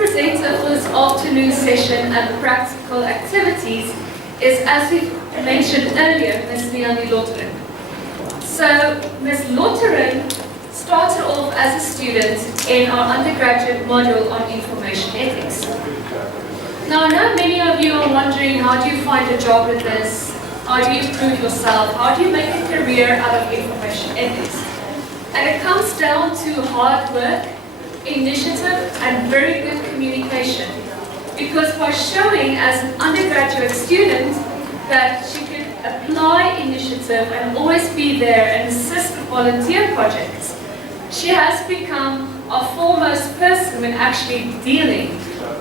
presenter for this afternoon session and practical activities is, as we mentioned earlier, Ms. Leandi LOTTERING. So, Ms. LOTTERING started off as a student in our undergraduate module on information ethics. Now, I know many of you are wondering, how do you find a job with this? How do you prove yourself? How do you make a career out of information ethics? And it comes down to hard work, initiative, and very good communication. Because by showing as an undergraduate student that she could apply initiative and always be there and assist with volunteer projects, she has become our foremost person when actually dealing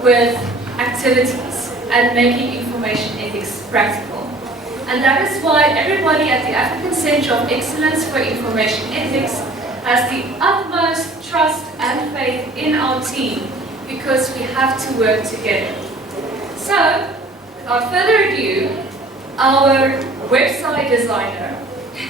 with activities and making information ethics practical. And that is why everybody at the African Centre of Excellence for Information Ethics has the utmost trust and faith in our team, because we have to work together. So, without further ado, our website designer,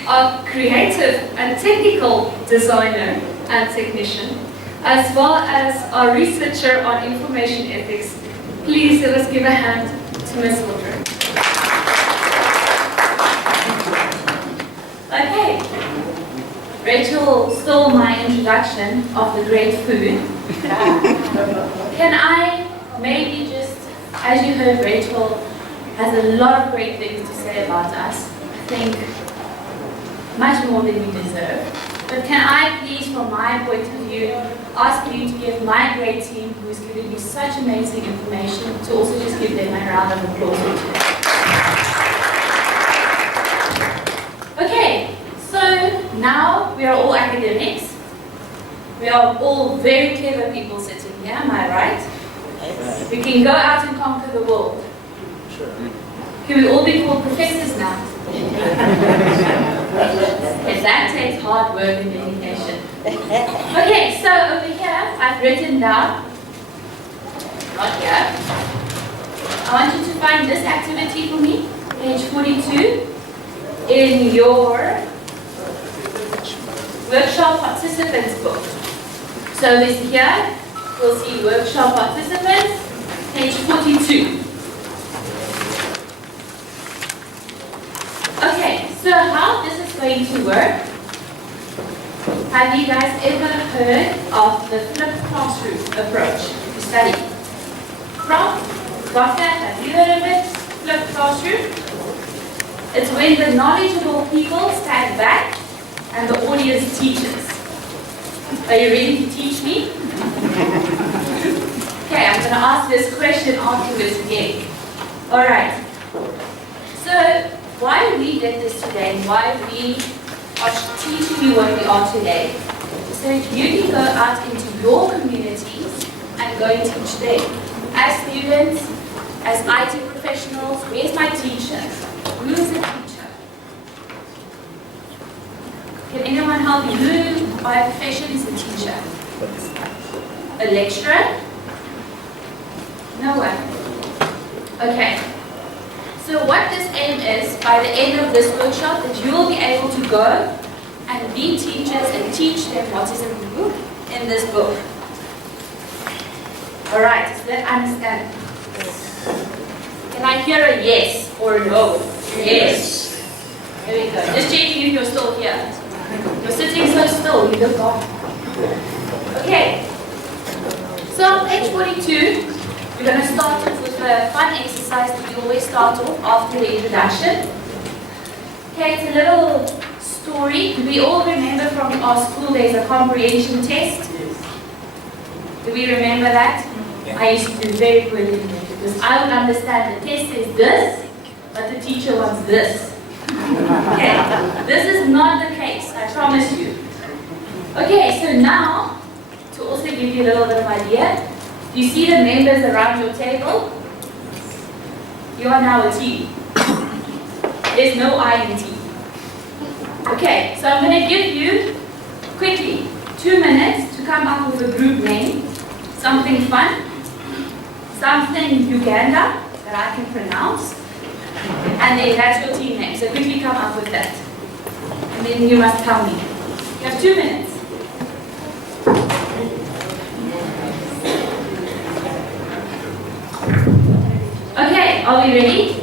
our creative and technical designer and technician, as well as our researcher on information ethics, please let us give a hand to Ms. LOTTERING. Okay, Rachel stole my introduction of the great food. Can I maybe just, as you heard, Rachel has a lot of great things to say about us. I think much more than we deserve. But can I please, from my point of view, ask you to give my great team, who's given you such amazing information, to also just give them a round of applause. Okay, so now we are all academics. We are all very clever people sitting here, am I right? Yes. We can go out and conquer the world. Sure. Can we all be called professors now? Yes, that takes hard work and dedication. Okay, so over here, I've written down, not here, I want you to find this activity for me, page 42, in your workshop participants book. So this here, we'll see workshop participants, page 42. Okay, so how this is going to work, have you guys ever heard of the flipped classroom approach to study? Prof, Doctor, have you heard of it? Flipped classroom? It's when the knowledgeable people stand back and the audience teaches. Are you ready to teach me? Okay, I'm going to ask this question afterwards again. Alright, so why we did this today, and why we are teaching you what we are today, so that you can go out into your communities and go and teach them. As students, as IT professionals, where's my teacher? Who is the teacher? Can anyone help me? Who by profession is the teacher? A lecturer? No one. Okay. So what this aim is, by the end of this workshop, that you will be able to go and be teachers and teach them what is in the book, in this book. Alright, so let's understand. Can I hear a yes or a no? Yes. There we go. Just checking if you're still here. You're sitting so still, you look off. Okay. So on page 42, we're going to start off with a fun exercise that we always start off after the introduction. Okay, it's a little story. Do we all remember from our school days a comprehension test? Do we remember that? Yeah. I used to do very poorly in it because I would understand the test is this, but the teacher wants this. Okay, this is not the case, I promise you. Okay, so now, to also give you a little bit of idea, you see the members around your table? You are now a team. There's no I in team. Okay, so I'm going to give you, quickly, 2 minutes to come up with a group name. Something fun, something Uganda that I can pronounce, and then that's your team name. So quickly come up with that. And then you must tell me. You have 2 minutes. Okay, are we ready?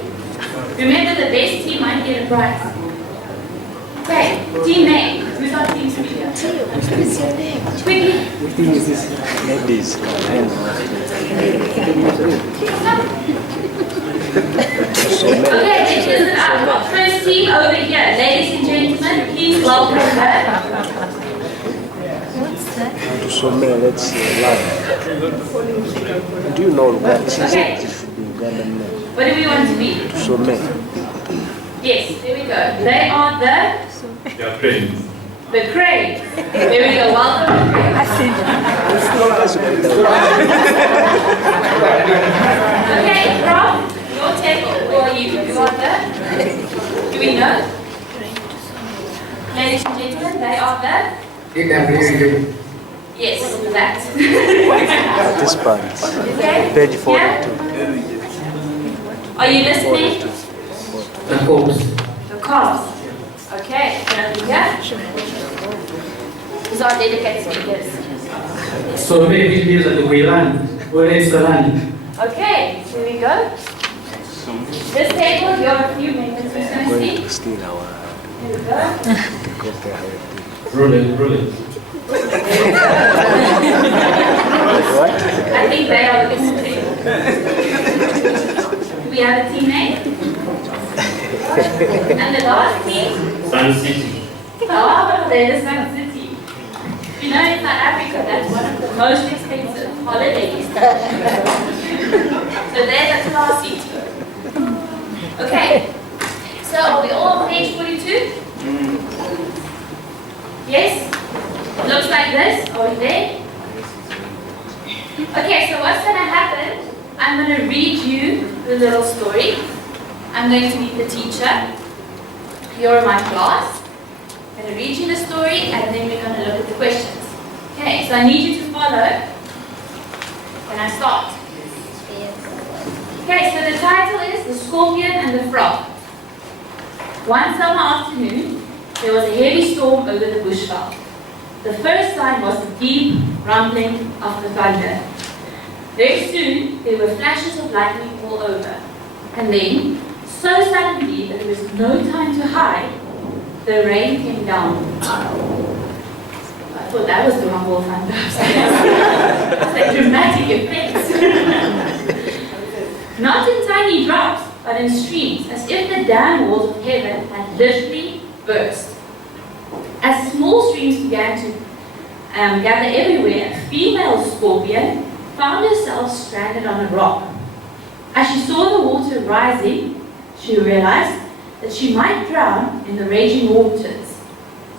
Remember, the best team might get a prize. Okay, team name. Who's our team speaker? What is your name? Quickly. Ladies. Okay, let's listen up. Our first team over here. Ladies and gentlemen, please welcome her. What's that? To somewhere, let's learn. Do you know Uganda? Okay. It should be Ugandan name. What do we want to be? To somewhere. Yes, there we go. They are the Cranes. cranes. There we go. Welcome. Okay, from your table. Who are you? You are the. Do we know? Ladies and gentlemen, they are the. Yes, that. Participants. Okay. Page 42. Yeah? Are you listening? The coast. The cars. Okay. Yeah. These are dedicated speakers. So maybe it is at the Wayland. Where is the land? Okay, here we go. This table, you have a few minutes to Going see. to steal our Here we go. Roll it, roll it. what? I think they are the best table. Do we have a team name? And the last team? Sun City. Oh, they're the Sun City. You know, in South Africa, that's one of the most expensive holidays. So they're the classy team. Okay. So are we all on page 42? Yes? Looks like this. Are we there? Okay, so what's going to happen? I'm going to read you the little story. I'm going to be the teacher. You're my class. I'm going to read you the story and then we're going to look at the questions. Okay, so I need you to follow when I start. Okay, so the title is The Scorpion and the Frog. One summer afternoon, there was a heavy storm over the bushveld. The first sign was the deep rumbling of the thunder. Very soon, there were flashes of lightning all over. And then, so suddenly that there was no time to hide, the rain came down. I thought that was the rumble of thunder. It's like dramatic effects. Not in tiny drops, but in streams, as if the dam walls of heaven had literally burst. As small streams began to gather everywhere, a female scorpion found herself stranded on a rock. As she saw the water rising, she realized that she might drown in the raging waters.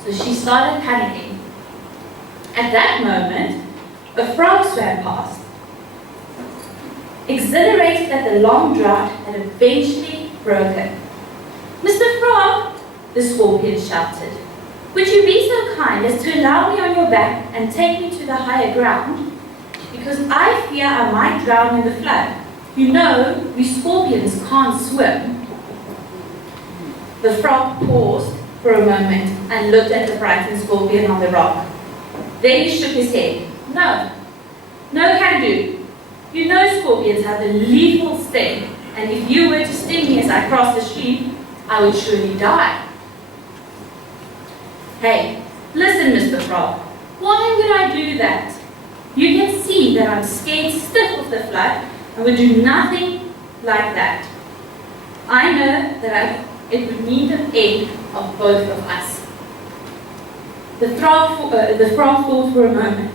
So she started panicking. At that moment, a frog swam past. Exhilarated that the long drought had eventually broken. "Mr. Frog," the scorpion shouted, "would you be so kind as to allow me on your back and take me to the higher ground? Because I fear I might drown in the flood. You know, we scorpions can't swim." The frog paused for a moment and looked at the frightened scorpion on the rock. Then he shook his head. "No, no can do. You know scorpions have a lethal sting, and if you were to sting me as I crossed the stream, I would surely die." "Hey, listen, Mr. Frog. Why would I do that? You can see that I'm scared stiff of the flood and would do nothing like that. I know that it would mean the end of both of us." The frog thought for a moment.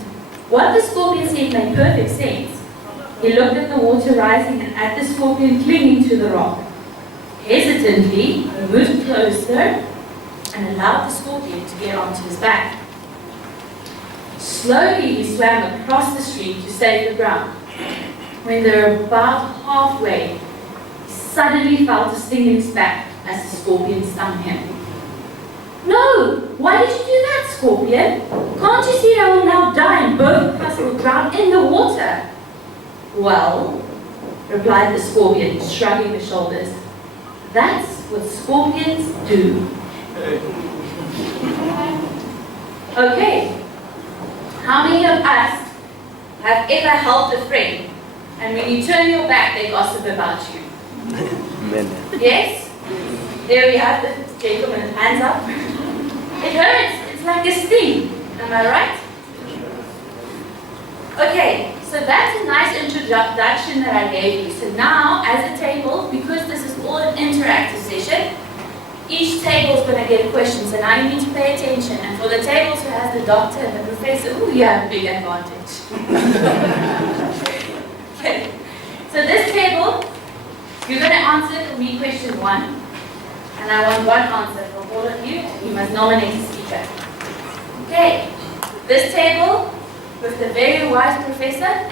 What the scorpion said made perfect sense. He looked at the water rising and at the scorpion clinging to the rock. Hesitantly, he moved closer and allowed the scorpion to get onto his back. Slowly, he swam across the stream to save the ground. When they were about halfway, he suddenly felt a sting in his back as the scorpion stung him. "No! Why did you do that, scorpion? Can't you see I will now die and both of us will drown in the water?" "Well," replied the scorpion, shrugging his shoulders, "that's what scorpions do." Okay, how many of us have ever helped a friend and when you turn your back they gossip about you? Yes? There we have the gentleman, hands up. It hurts, it's like a sting, am I right? Okay, so that's a nice introduction that I gave you. So now, as a table, because this is all an interactive session, each table is going to get a question, so now you need to pay attention. And for the tables who has the doctor and the professor, ooh, you have a big advantage. Okay, so this table, you're going to answer for me question 1. And I want one answer from all of you. You must nominate a speaker. Okay, this table with the very wise professor,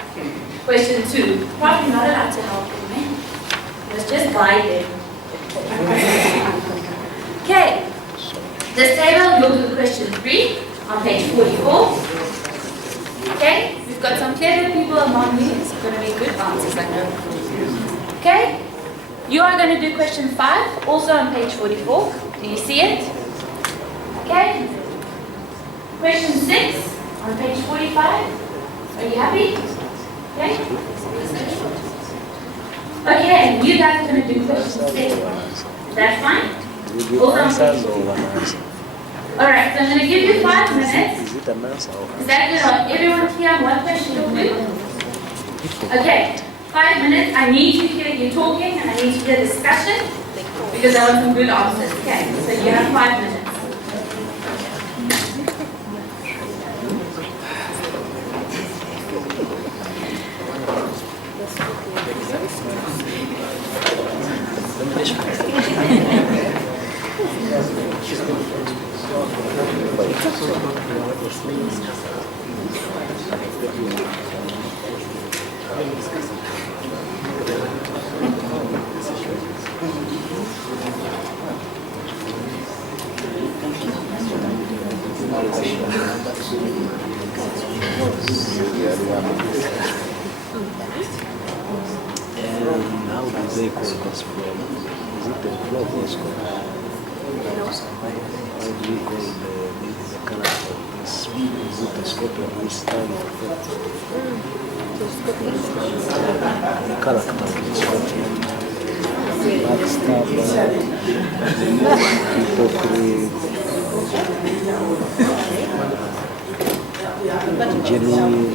question 2. Probably not allowed to help him, eh? You must just guide him. Okay, this table, you'll do question 3 on page 44. Okay, we've got some clever people among you. It's going to be good answers, I know. Okay, you are going to do question 5, also on page 44. Do you see it? Okay, question 6 on page 45. Are you happy? Okay. Okay, you guys are going to do question 6. Is that fine? Alright, so I'm going to give you 5 minutes. Is that good? Everyone clear on what question to do? Okay, 5 minutes. I need to hear you talking and I need to hear discussion because I want some good answers. Okay, so you have 5 minutes. How do they call this flow? Is it the flow or scope? How do you call the character of this? Is it the scope of this time or the character of this scope? Backstabber, hypocrite, genuine.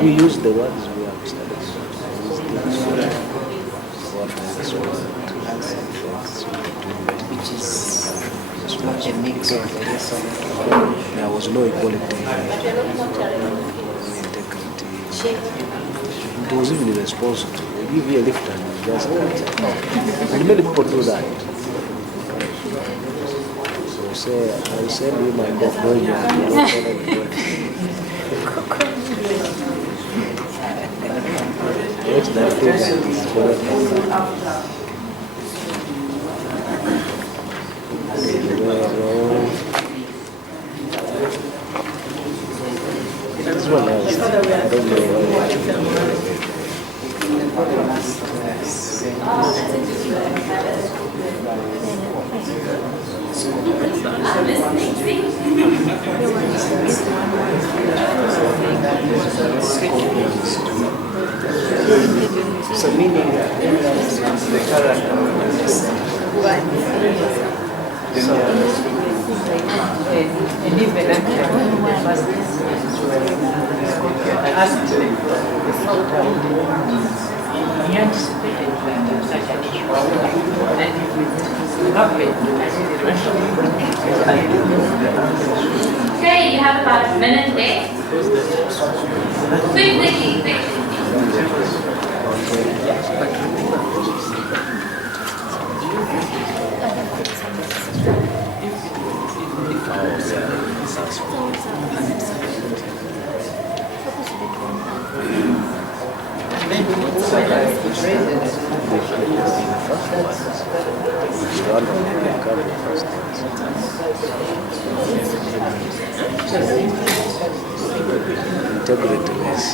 We use the words we have studied. Which is a mix of there was no equality, integrity. It was even irresponsible. They give you a lift and you just and many people do that. So I send you my book, no, you what's that thing that is this one else. I don't know So meaning the character so and even I asked him he anticipated that such a issue and if it happened Okay, you have about a minute there. Quickly. Integritless.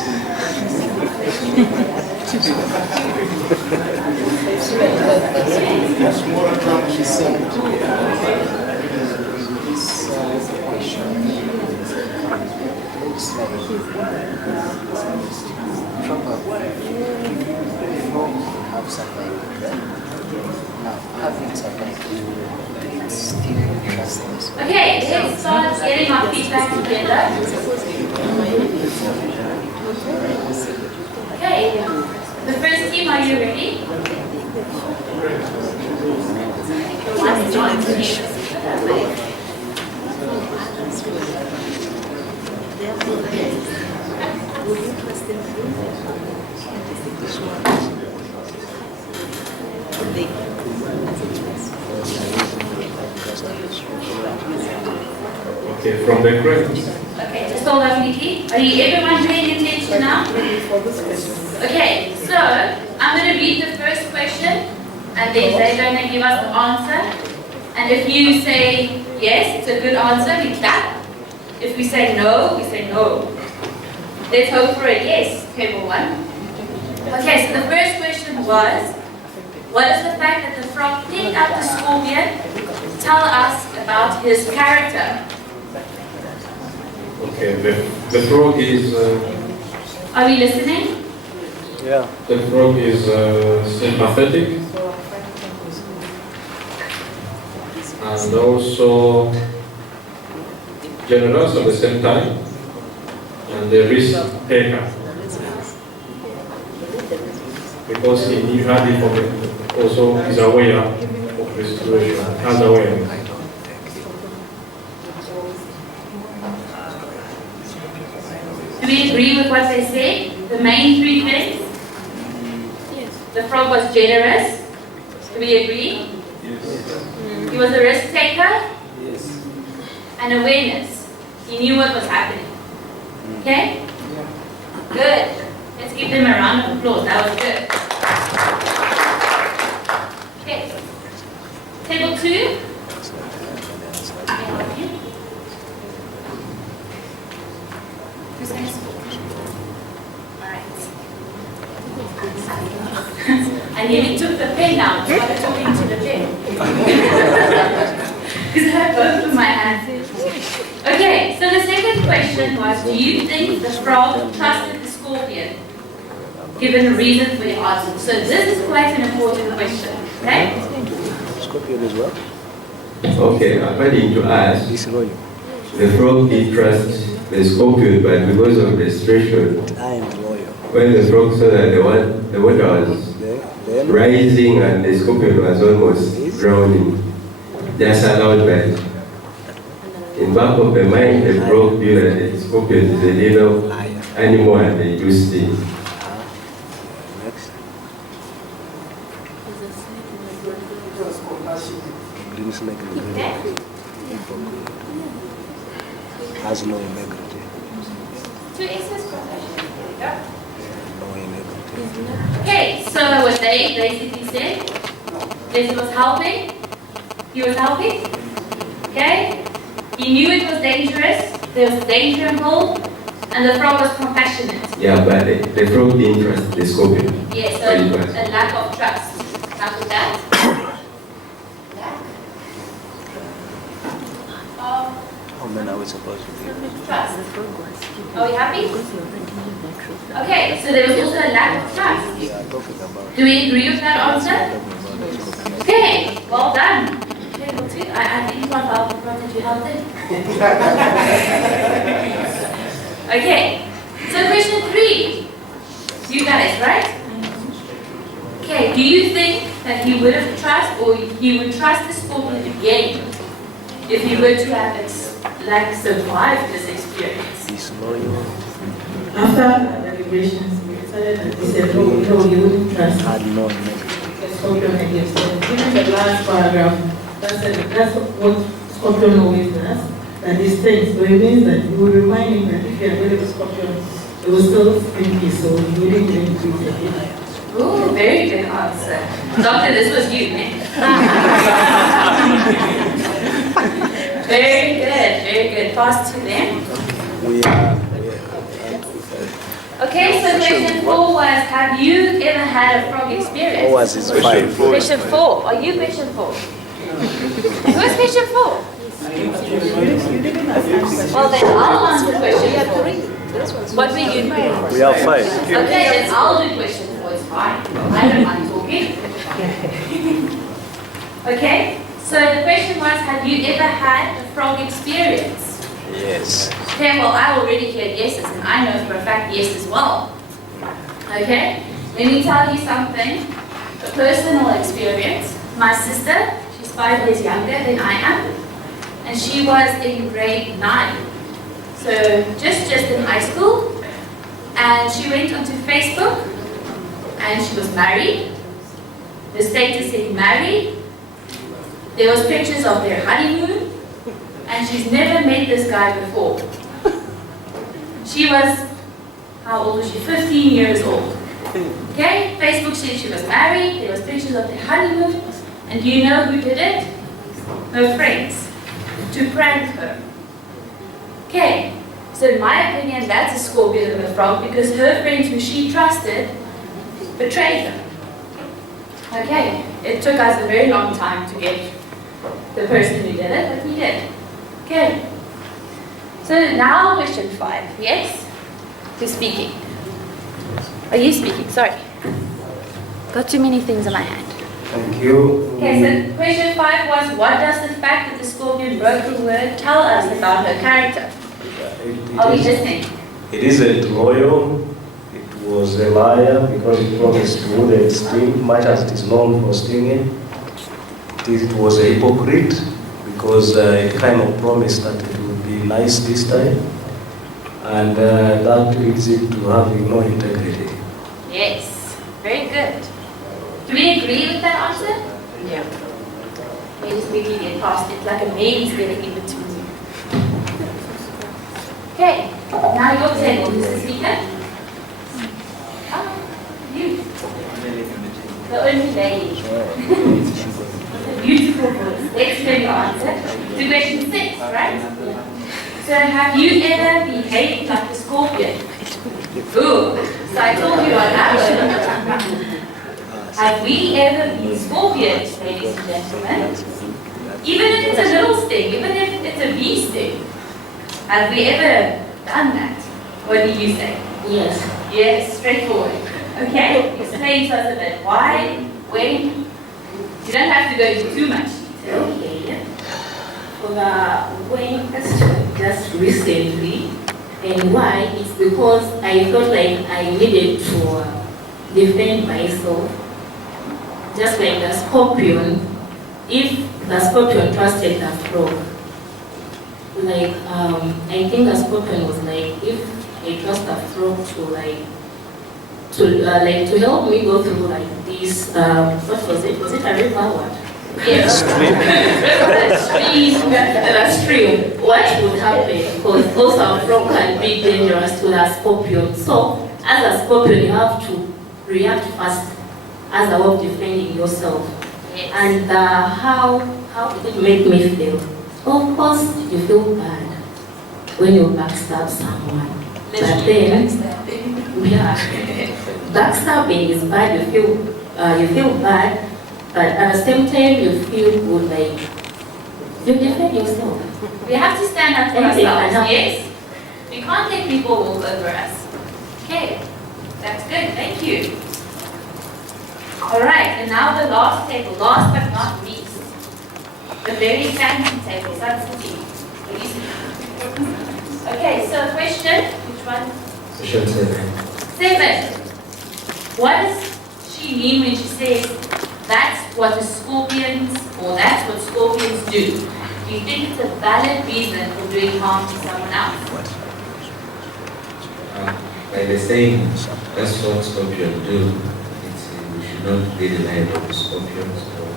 Have survived, right? Now, having survived, it's still trustless. Okay, let's start getting our feedback together. Okay, the first team, are you ready? Okay, from the correct. Okay, just hold on, Vicky. Are you everyone paying attention now? Okay, so I'm going to read the first question, and then they're going to give us the answer. And if you say yes, it's a good answer, we clap. If we say no, we say no. Let's hope for a yes, table 1. Okay, so the first question was, what is the fact that the frog picked up the scorpion? Tell us about his character. Okay, the frog is Are we listening? Yeah. the frog is sympathetic and also generous at the same time, and the risk taker because he had it also is aware of the situation, has awareness. Do we agree with what they said? The main 3 things? Yes. The frog was generous. Do we agree? Yes. He was a risk taker. Yes. And awareness. He knew what was happening. Okay? Good. Let's give them a round of applause. That was good. Okay. Table 2. Who's going to speak? All right. I nearly took the pen out. I started talking to the pen. Because I have both of my hands. Okay, so the second question was, do you think the frog trusted the scorpion? Given a reason for the answer. So this is quite an important question. Okay? Scorpion as well? Okay, according to us, Disloyal. the frog did trust the scorpion, but because of the situation, I am loyal. when the frog saw that the water was Then rising and the scorpion was almost drowning, just allowed that. In back of the mind, the frog knew that the scorpion is a little animal and they do stay. next. Green snake in the green. Has no integrity. To access compassion. No integrity. Okay, so what they basically said is he was helping. He was helping. Okay? He knew it was dangerous. There was danger involved. And the frog was compassionate. Yeah, but the frog didn't trust the scorpion. Yes, so a lack of trust. After that? How many are we supposed to be? Trust. Are we happy? Okay, so there was also a lack of trust. We are talking about. Do we agree with that answer? Okay, well done. Okay, well, too. I think you want that you helped it. Okay, so question 3. You guys, right? Okay, do you think that he would have trust or he would trust the scorpion again if he were to have survived this experience? Disloyal. After the deliberations, we decided that we said, no, you wouldn't trust Had no integrity. the scorpion against them. Even the last paragraph, that's what scorpion always does. That these things, so it means that you would remind him that if you had rid of scorpion, it was still stinky, so you wouldn't even treat it again. Oh, very good answer. Doctor, this was you, man. Very good, very good. Pass to them. We are Okay, so question 4 was, have you ever had a frog experience? What was his 5? Question 4. Are you question 4? Who's question 4? Well, then I'll answer question 4. What were you? We have 5. Okay, then I'll do question 4. It's fine. I don't mind talking. Okay, so the question was, have you ever had a frog experience? Yes. Okay, well, I already heard yeses, and I know for a fact yes as well. Okay, let me tell you something, a personal experience. My sister, she's 5 years younger than I am, and she was in grade 9. So just in high school, and she went onto Facebook, and she was married. The status said married. There was pictures of their honeymoon, and she's never met this guy before. She was, how old was she? 15 years old. Okay, Facebook said she was married, there was pictures of their honeymoon, and do you know who did it? Her friends, to prank her. Okay, so in my opinion, that's a scorpion and a frog, because her friends who she trusted betrayed her. Okay, it took us a very long time to get the person who did it, but we did. Okay. So now question 5, yes? Who's speaking? Are you speaking? Sorry. Got too many things in my hand. Thank you. Okay, so question 5 was, what does the fact that the scorpion broke her word tell us about her character? Are we listening? It isn't loyal. It was a liar because it promised to wound and sting, much as it is known for stinging. It was a hypocrite because it kind of promised that it would be nice this time, and that leads it to having no integrity. Yes, very good. Do we agree with that answer? Yeah. We just quickly get past it, like a maze getting in between you. Okay, now your table, who's the speaker? You. The only lady. Beautiful voice. Let's hear your answer to question 6, right? So, have you ever behaved like a scorpion? Ooh, so I told you what happened. Have we ever been scorpions, ladies and gentlemen? Even if it's a little sting, even if it's a bee sting, have we ever done that? What do you say? Yes. Yes, straightforward. Okay, explain to us a bit. Why, when? You don't have to go into too much detail. Okay. For the when question, just recently, and why? It's because I felt like I needed to defend myself. Just like the scorpion, if the scorpion trusted the frog, like I think the scorpion was like, if I trust the frog to help me go through like this, what was it? Was it a river? What? Yes. The stream. What would happen? Because also a frog can be dangerous to the scorpion. So as a scorpion, you have to react fast as a way of defending yourself. Yes. And how did it make me feel? Of course, you feel bad when you backstab someone. But then, yeah, backstabbing is bad. You feel bad, but at the same time, you feel good, like you defend yourself. We have to stand up for Anything ourselves, can happen. yes? We can't let people walk over us. Okay, that's good, thank you. Alright, and now the last table, last but not least. The very fancy table, substitute. Okay, so question, which one? Question 7. 7. What does she mean when she says, that's what the scorpions, or that's what scorpions do? Do you think it's a valid reason for doing harm to someone else? By the saying, that's what scorpions do. We should not be reliable on scorpions or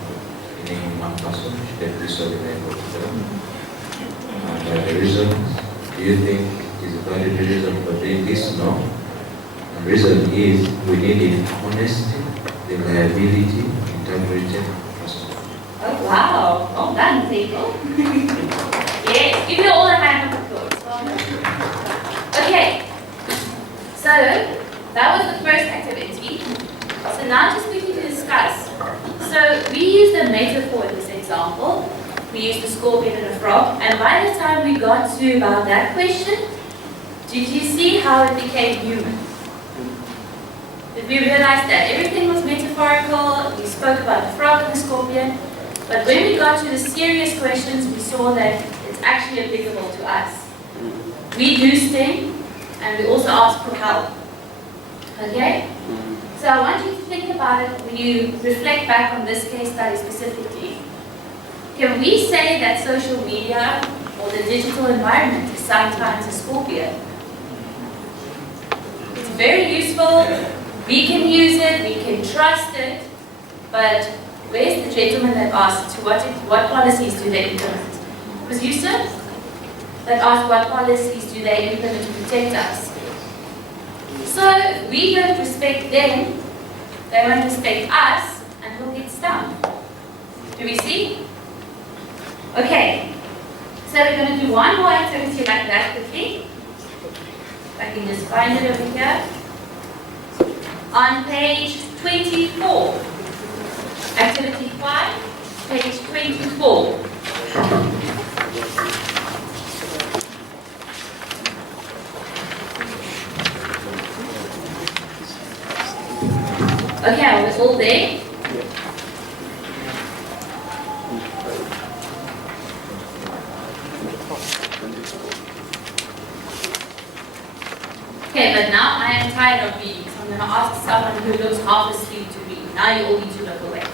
any human person. We should be so reliable to them. And the reason, do you think it is a valid reason for doing this? No. The reason is we need honesty, reliability, integrity, trust. Oh wow, well done people. Yes, give you all a hand of applause. Okay, so metaphor in this example. We used a scorpion and a frog, and by the time we got to about that question, did you see how it became human? Did we realize that everything was metaphorical? We spoke about the frog and the scorpion, but when we got to the serious questions, we saw that it's actually applicable to us. We do STEM, and we also ask for help. Okay? So I want you to think about it when you reflect back on this case study specifically. Can we say that social media or the digital environment is sometimes a scorpion? It's very useful, we can use it, we can trust it, but where's the gentleman that asked what policies do they implement? Was you, sir? That asked what policies do they implement to protect us? So if we don't respect them, they won't respect us, and we'll get stung. Do we see? Okay, so we're going to do one more activity like that quickly. If I can just find it over here. On page 24. Activity 5, page 24. Okay, are we all there? Okay, but now I am tired of reading, so I'm going to ask someone who looks half asleep to read. Now you all need to look away.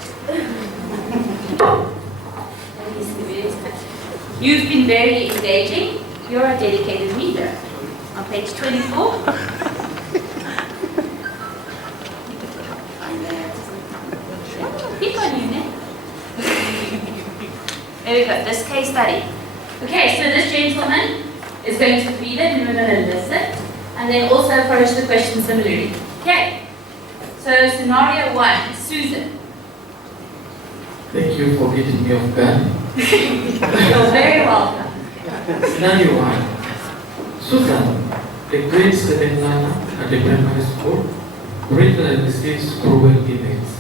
You've been very engaging. You're a dedicated reader. On page 24. Keep on unit. There we go, this case study. Okay, so this gentleman is going to read it and we're going to listen. And then also approach the question similarly. Okay, so scenario 1, Susan. Thank you for getting me off guard. You're very welcome. Scenario 1. Susan, a grade 7 learner at the primary school, regularly receives cruel emails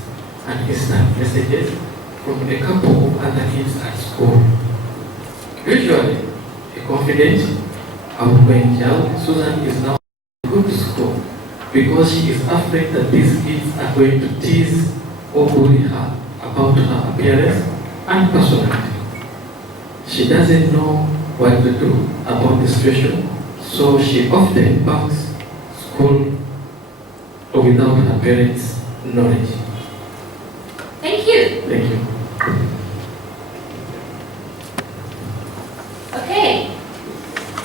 and instant messages from a couple of other kids at school. Usually, a confident, outgoing child, Susan is now going to school because she is afraid that these kids are going to tease or bully her about her appearance and personality. She doesn't know what to do about the situation, so she often bunks school without her parents' knowledge. Thank you. Thank you. Okay,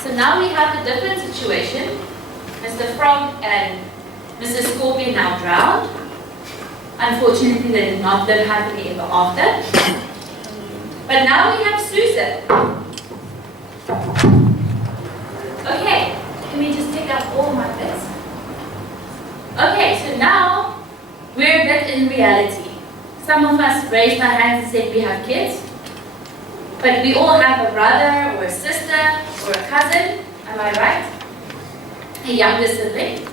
so now we have a different situation. Mr. Frog and Mrs. Scorpion now drowned. Unfortunately, they did not live happily ever after. But now we have Susan. Okay, let me just pick up all my bits. Okay, so now we're a bit in reality. Some of us raised our hands and said we have kids. But we all have a brother or a sister or a cousin, am I right? A younger sibling.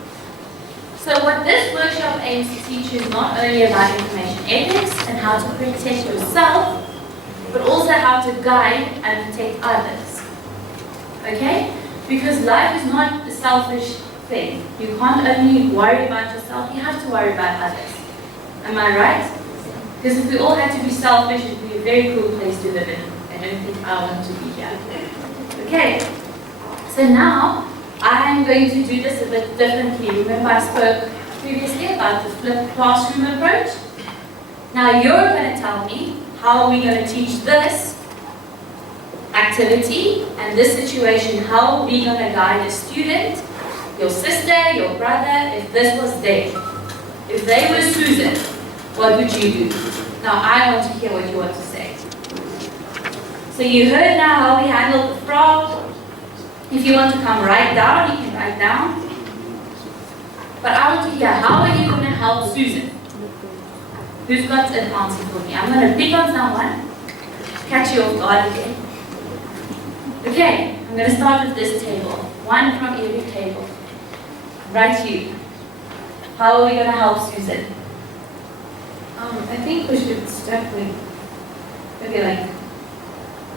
So what this workshop aims to teach you is not only about information ethics and how to protect yourself, but also how to guide and protect others. Okay? Because life is not a selfish thing. You can't only worry about yourself, you have to worry about others. Am I right? Because if we all had to be selfish, it would be a very cool place to live in. I don't think I want to be here. Okay, so now I'm going to do this a bit differently. Remember I spoke previously about the flipped classroom approach? Now you're going to tell me how we're going to teach this activity and this situation, how we're going to guide a student, your sister, your brother, if this was them. If they were Susan, what would you do? Now I want to hear what you want to say. So you heard now how we handled the frog. If you want to come right down, you can write down. But I want to hear, how are you going to help Susan? Who's got an answer for me? I'm going to pick on someone, catch you off guard again. Okay, I'm going to start with this table. One from every table. Right here. How are we going to help Susan? I think we should definitely Okay, like,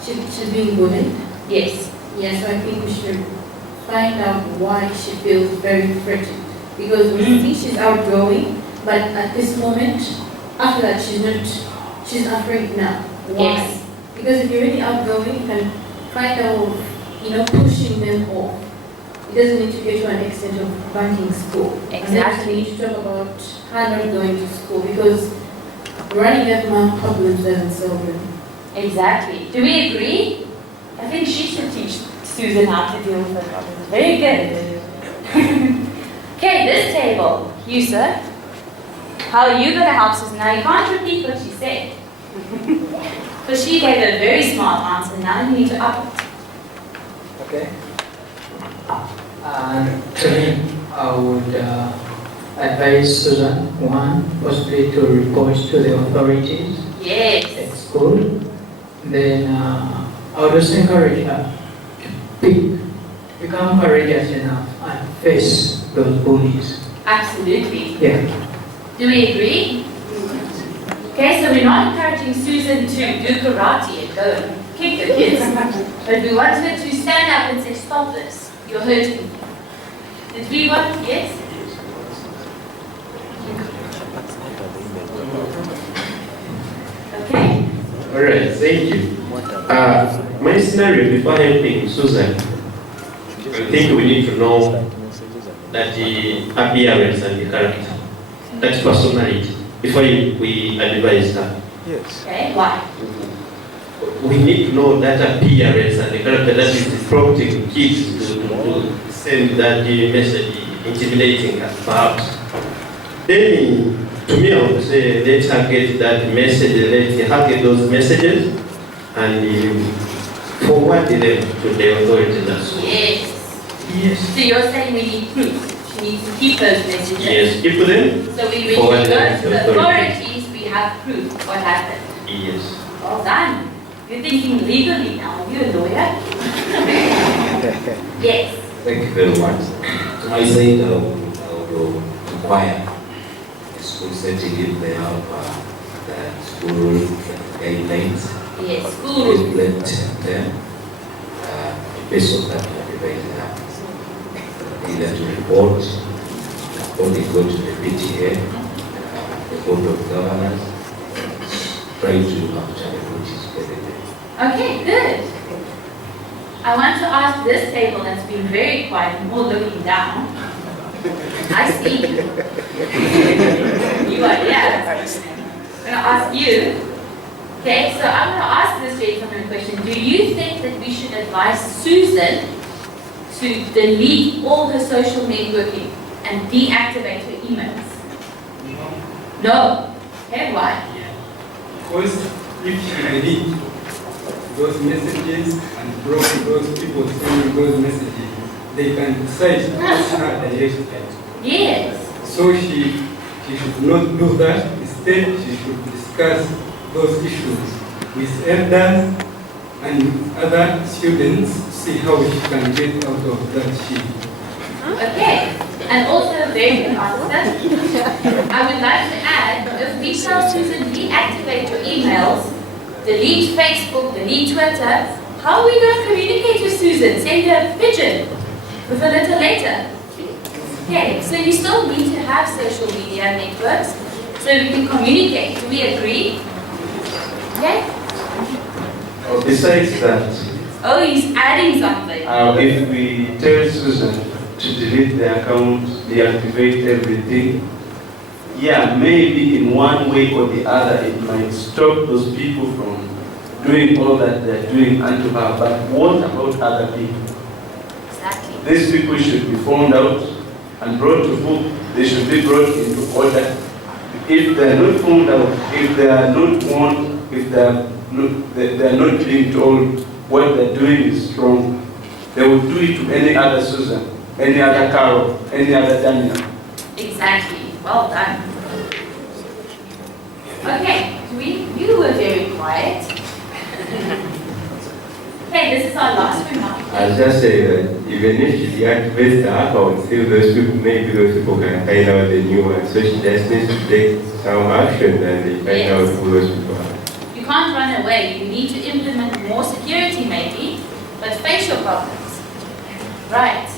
she's being bullied. Yes. Yes, so I think we should find out why she feels very threatened. Because we see she's outgoing, but at this moment, after that, she's afraid now. Why? Yes. Because if you're really outgoing, you can find out, pushing them off. It doesn't need to get to an extent of banking school. Exactly. And then we need to talk about her not going to school, because running up my problems doesn't solve them. Exactly. Do we agree? I think she should teach Susan how to deal with her problems. Very good. Okay, this table. You, sir. How are you going to help Susan? Now, you can't repeat what she said. Because she gave a very smart answer. Now you need to up it. Okay. To me, I would advise Susan, one, possibly to report to the authorities Yes. at school. Then I would also encourage her to become courageous enough and face those bullies. Absolutely. Yeah. Do we agree? Okay, so we're not encouraging Susan to do karate and go and kick the kids. But we want her to stand up and say, stop this. You're hurting me. Did we want? Yes? Okay. All right, thank you. My scenario before helping Susan, I think we need to know that the appearance and the character, that personality, before we advise her. Yes. Okay, why? We need to know that appearance and the character that is prompting kids to send that message, intimidating her, perhaps. Then, to me, I would say, let her get that message, let her get those messages, and forward them to the authorities as well. Yes. Yes. So you're saying we need proof. She needs to keep those messages. Yes, keep them. So when we forward go them to the authorities, we have proof what happened. Yes. Well done. You're thinking legally now. You're a lawyer. Yes. Thank you very much. To my side, I will inquire the school setting if they have the school guidelines. Yes, school rules. Let them, based on that, advise them either to report or they go to the PTA, the Board of Governors, try to actually put it together. Okay, good. I want to ask this table that's been very quiet and all looking down. I see you. You are here. I'm going to ask you. Okay, so I'm going to ask this gentleman a question. Do you think that we should advise Susan to delete all her social networking and deactivate her emails? No. Okay, why? Because if she delete those messages and block those people sending those messages, they can decide to push her directly. Yes. So she should not do that. Instead, she should discuss those issues with elders and other students, see how she can get out of that shit. Okay, and also very good answer. I would like to add, if we tell Susan deactivate your emails, delete Facebook, delete Twitter, how are we going to communicate with Susan? Send her a pigeon with a little letter. Okay, so you still need to have social media networks so we can communicate. Do we agree? Okay? Besides that, Oh, he's adding something. if we tell Susan to delete the account, deactivate everything, yeah, maybe in one way or the other it might stop those people from doing all that they're doing unto her. But what about other people? Exactly. These people should be found out and brought to book. They should be brought into order. If they are not found out, if they are not warned, if they are not being told what they're doing is wrong, they will do it to any other Susan, any other Carol, any other Daniel. Exactly. Well done. Okay, you were very quiet. Okay, this is our last remark. I'll just say that even if she deactivates the account, still those people, maybe those people can find out the new one. So she just needs to take some action and they find out who those people are. You can't run away. way. You need to implement more security maybe, but facial problems. Right.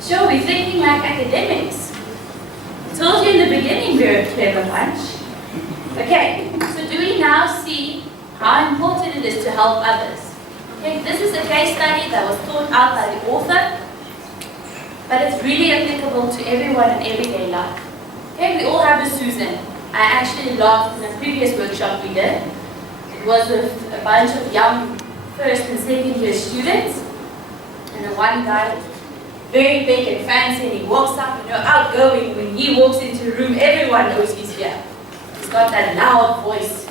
Sure, we're thinking like academics. I told you in the beginning we're a clever bunch. Okay, so do we now see how important it is to help others? Okay, this is a case study that was thought out by the author, but it's really applicable to everyone in everyday life. Okay, we all have a Susan. I actually laughed in a previous workshop we did. It was with a bunch of young first and second year students, and the one guy, very big and fancy, and he walks up, outgoing. When he walks into a room, everyone knows he's here. He's got that loud voice.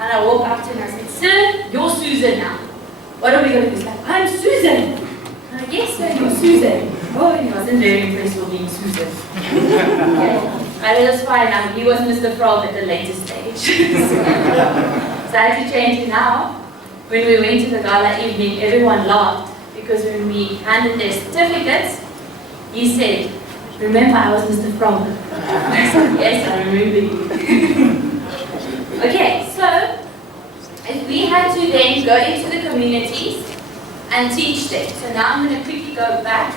And I walk up to him and I said, "Sir, you're Susan now. What are we going to do?" He's like, "I'm Susan." I'm like, "Yes, sir, you're Susan." Oh, he wasn't very impressed with being Susan. Okay. But it was fine. He was Mr. Frog at the later stage. So I had to change it now. When we went to the gala evening, everyone laughed because when we handed their certificates, he said, "Remember, I was Mr. Frog." I said, "Yes, I remember you." Okay, so if we had to then go into the communities and teach them. So now I'm going to quickly go back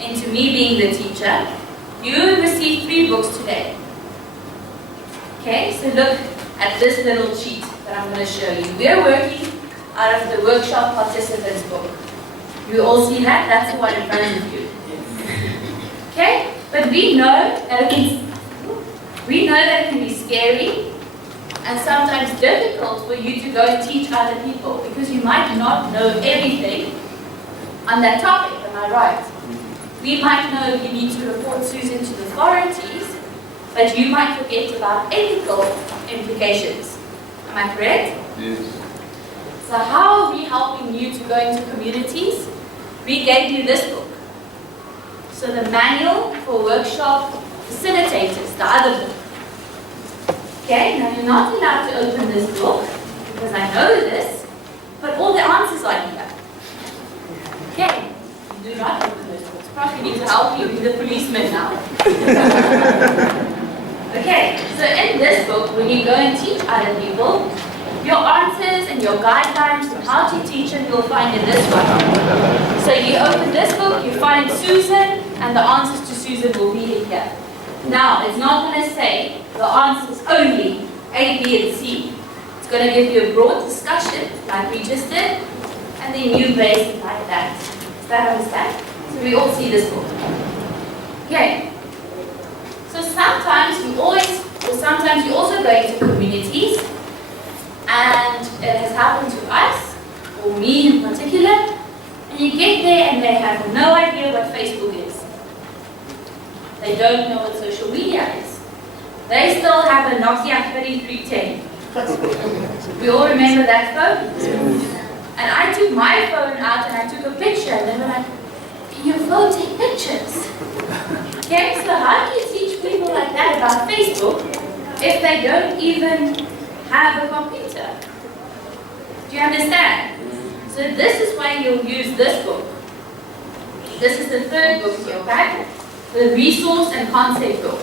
into me being the teacher. You received 3 books today. Okay, so look at this little sheet that I'm going to show you. We're working out of the workshop participants book. You all see that? That's the one in front of you. Okay, but we know that it can be scary and sometimes difficult for you to go and teach other people because you might not know everything on that topic. Am I right? We might know you need to report Susan to the authorities, but you might forget about ethical implications. Am I correct? Yes. So how are we helping you to go into communities? We gave you this book. So the manual for workshop facilitators, the other book. Okay, now you're not allowed to open this book because I know this, but all the answers are here. Okay, do not open this book. Probably need to help you with the policeman now. Okay, so in this book, when you go and teach other people, your answers and your guidelines on how to teach them you'll find in this one. So you open this book, you find Susan, and the answers to Susan will be in here. Now, it's not going to say the answers only A, B, and C. It's going to give you a broad discussion, like we just did, and then you base it like that. Does that understand? So we all see this book. Okay. So sometimes you also go into communities, and it has happened to us, or me in particular, and you get there and they have no idea what Facebook is. They don't know what social media is. They still have a Nokia 3310. We all remember that phone? And I took my phone out and I took a picture, and they were like, "Can your phone take pictures?" Okay, so how do you teach people like that about Facebook if they don't even have a computer? Do you understand? So this is why you'll use this book. This is the 3rd book in your pack, the resource and concept book.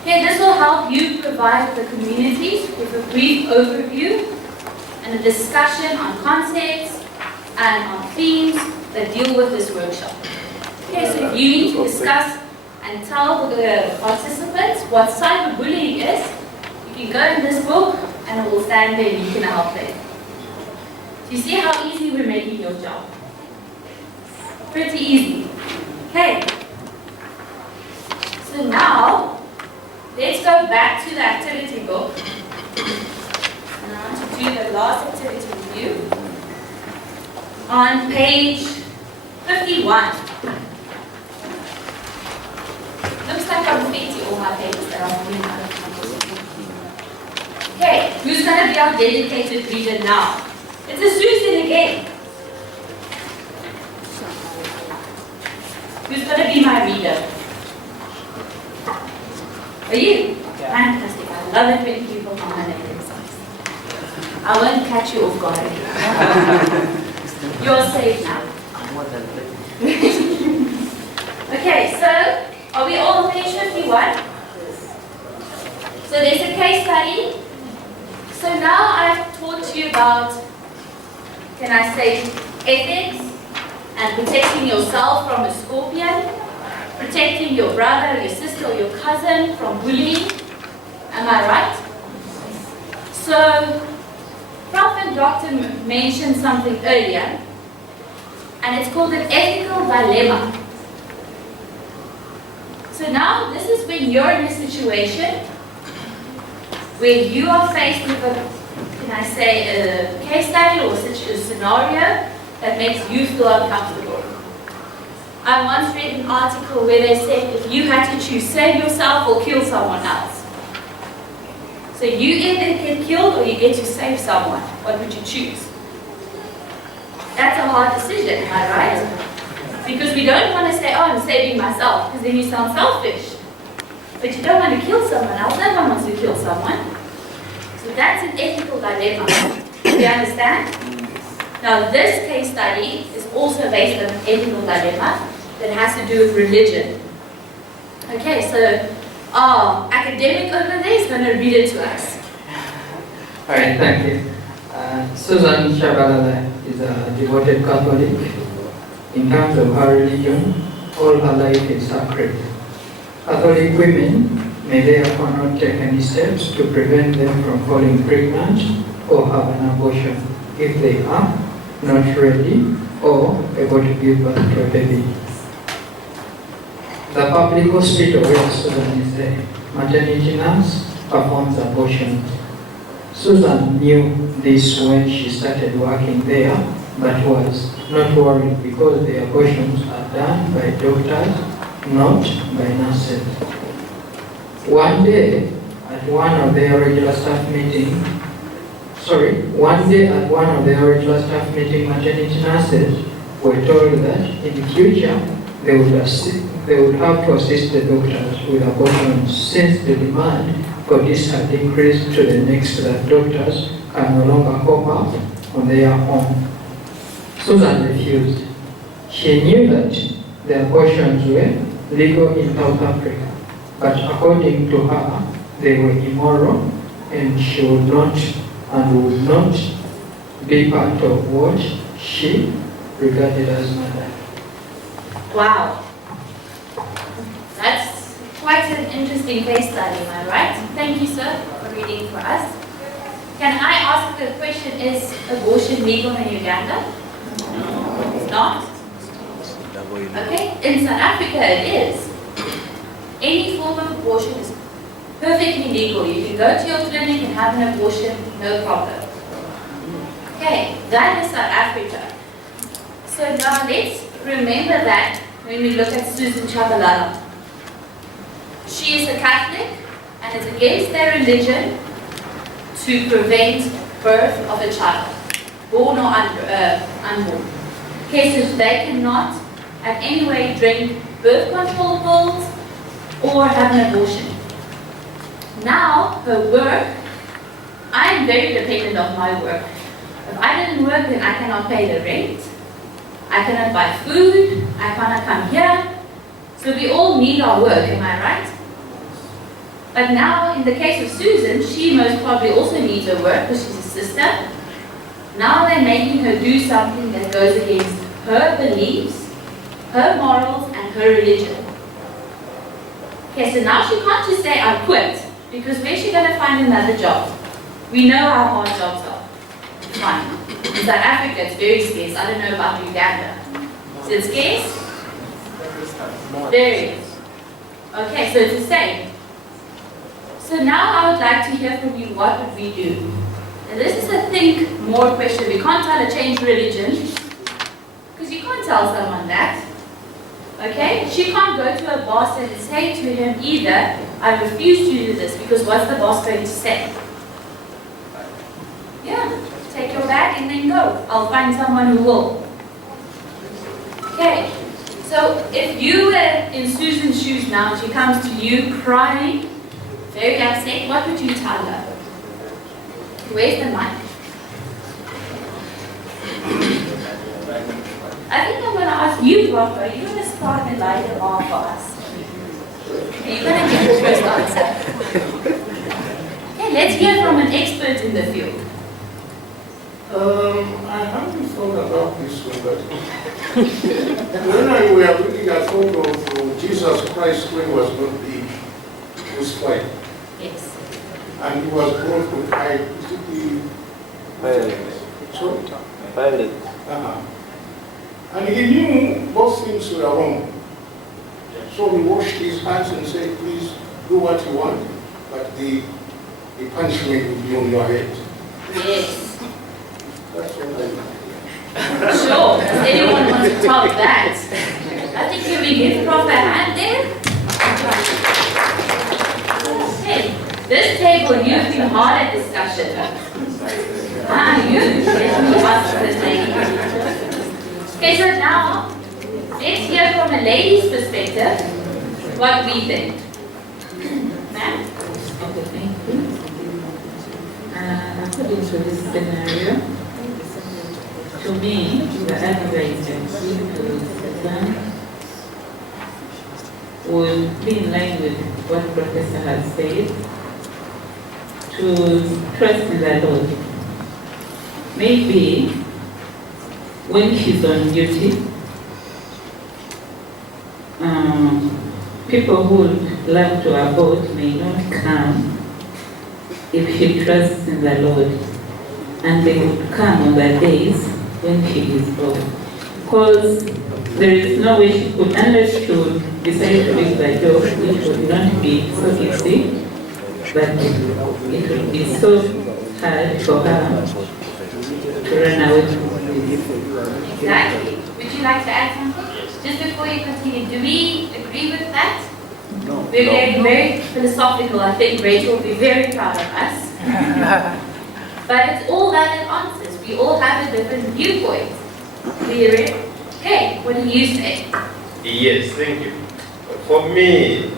Okay, this will help you provide the communities with a brief overview and a discussion on concepts and on themes that deal with this workshop. Okay, so if you need to discuss and tell the participants what cyberbullying is, you can go in this book and it will stand there and you can help them. Do you see how easy we're making your job? Pretty easy. Okay. So now, let's go back to the activity book. And I want to do the last activity with you. On page 51. Looks like I'm fitting all my papers that I'm doing out of my. Okay, who's going to be our dedicated reader now? It's a Susan again. Who's going to be my reader? Are you? Fantastic. I love it when people come on and exercise. I won't catch you off guard. You're safe now. Okay, so are we all on page 51? So there's a case study. So now I've taught taught you about, can I say, ethics and protecting yourself from a scorpion, protecting your brother, your sister, or your cousin from bullying. Am I right? So, Prof and Doctor mentioned something earlier, and it's called an ethical dilemma. So now, this is when you're in a situation where you are faced with a, can I say, a case study or a scenario that makes you feel uncomfortable. I once read an article where they said if you had to choose save yourself or kill someone else. So you either get killed or you get to save someone. What would you choose? That's a hard decision, am I right? Because we don't want to say, oh, I'm saving myself, because then you sound selfish. But you don't want to kill someone else. No one wants to kill someone. So that's an ethical dilemma. Do you understand? Now, this case study is also based on an ethical dilemma that has to do with religion. Okay, so our academic over there is going to read it to us. Alright, thank you. Susan Shabalala is a devoted Catholic. In terms of her religion, all her life is sacred. Catholic women may therefore not take any steps to prevent them from falling pregnant or have an abortion if they are not ready or able to give birth to a baby. The public hospital where Susan is a maternity nurse performs abortions. Susan knew this when she started working there, but was not worried because the abortions are done by doctors, not by nurses. One day at one of their regular staff meeting, maternity nurses were told that in the future they would have to assist the doctors with abortions since the demand for this had increased to the next that doctors can no longer cope up on their own. Susan refused. She knew that the abortions were legal in South Africa, but according to her, they were immoral and she would not be part of what she regarded as murder. Wow. That's quite an interesting case study, am I right? Thank you, sir, for reading for us. Can I ask a question? Is abortion legal in Uganda? It's not? Okay, in South Africa it is. Any form of abortion is perfectly legal. You can go to your clinic and have an abortion, no problem. Okay, that is South Africa. So now let's remember that when we look at Susan Chabalala. She is a Catholic and is against their religion to prevent birth of a child, born or unborn. Okay, so they cannot at any way drink birth control pills or have an abortion. Now, her work, I am very dependent on my work. If I didn't work, then I cannot pay the rent. I cannot buy food. I cannot come here. So we all need our work, am I right? But now, in the case of Susan, she most probably also needs her work because she's a sister. Now they're making her do something that goes against her beliefs, her morals, and her religion. Okay, so now she can't just say, I quit, because where's she going to find another job? We know how hard jobs are. Fine. In South Africa, it's very scarce. I don't know about Uganda. Is it scarce? Very. Okay, so it's the same. So now I would like to hear from you, what would we do? And this is a think more question. We can't tell her change religion, because you can't tell someone that. Okay? She can't go to her boss and say to him either, I refuse to do this, because what's the boss going to say? Yeah, take your bag and then go. I'll find someone who will. Okay, so if you were in Susan's shoes now, she comes to you crying, very upset, what would you tell her? Where's the mic? I think I'm going to ask you, Rocco, you're going to start and light them off for us. Are you going to give the first answer? Okay, let's hear from an expert in the field. I haven't thought about this one, but when we are looking at photo of Jesus Christ when he was going to be crucified. Yes. And he was brought to hide. Is it the sorry? Pilate. And he knew both things were wrong. So he washed his hands and said, please do what you want, but the punishment will be on your head. Yes. That's what I know. Sure. Does anyone want to top that? I think can we give Prof a hand there? Okay. This table, you've been hard at discussion. You ask this lady. Okay, so now, let's hear from a lady's perspective what we think. Ma'am? According to this scenario, to me, the advice I give to Susan would be in line with what Professor has said, to trust in the Lord. Maybe when she's on duty, people who would love to abort may not come if she trusts in the Lord, and they would come on the days when she is off. Because there is no way she could, unless she would decide to leave the job, which would not be so easy, but it would be so hard for her to run away from this. Exactly. Would you like to add something? Just before you continue, do we agree with that? No. We're getting very philosophical. I think Rachel will be very proud of us. But it's all valid answers. We all have a different viewpoint. Do you agree? Okay, what do you say? Yes, thank you. For me,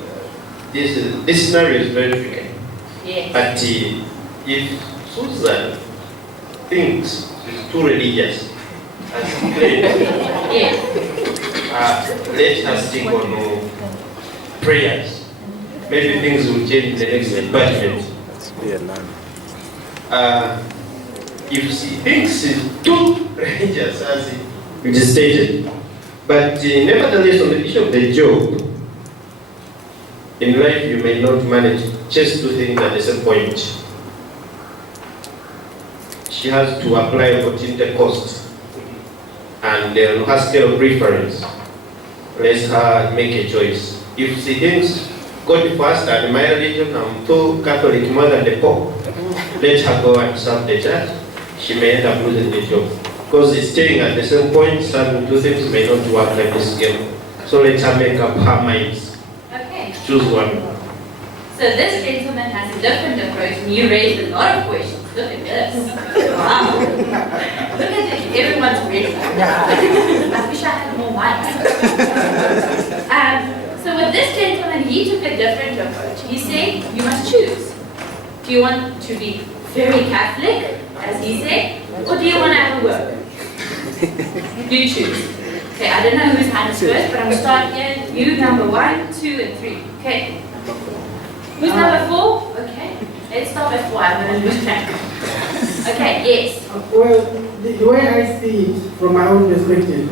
this scenario is very tricky. Yes. But if Susan thinks she's too religious, as claimed, yes. Let us stick on prayers. Maybe things will change in the next department. If she thinks she's too religious, as it is stated, but nevertheless, on the issue of the job, in life you may not manage just two things at the same point. She has to apply opportunity cost, and on her scale of preference, let her make a choice. If she thinks God first and my religion, I'm too Catholic more than the Pope, let her go and serve the church. She may end up losing the job. Because staying at the same point, serving two things may not work like this game. So let her make up her mind. Okay. Choose one. So this gentleman has a different approach, and you raised a lot of questions. Look at this. Wow. Look at it. Everyone's ready. I wish I had more mics. So with this gentleman, he took a different approach. He said, you must choose. Do you want to be very Catholic, as he said, or do you want to have a work? You choose. Okay, I don't know whose hand is first, but I'm going to start here. You, number 1, 2, and 3. Okay. Who's number 4? Okay. Let's start with 4. I'm going to lose track. Okay, yes. Well, the way I see it, from my own perspective,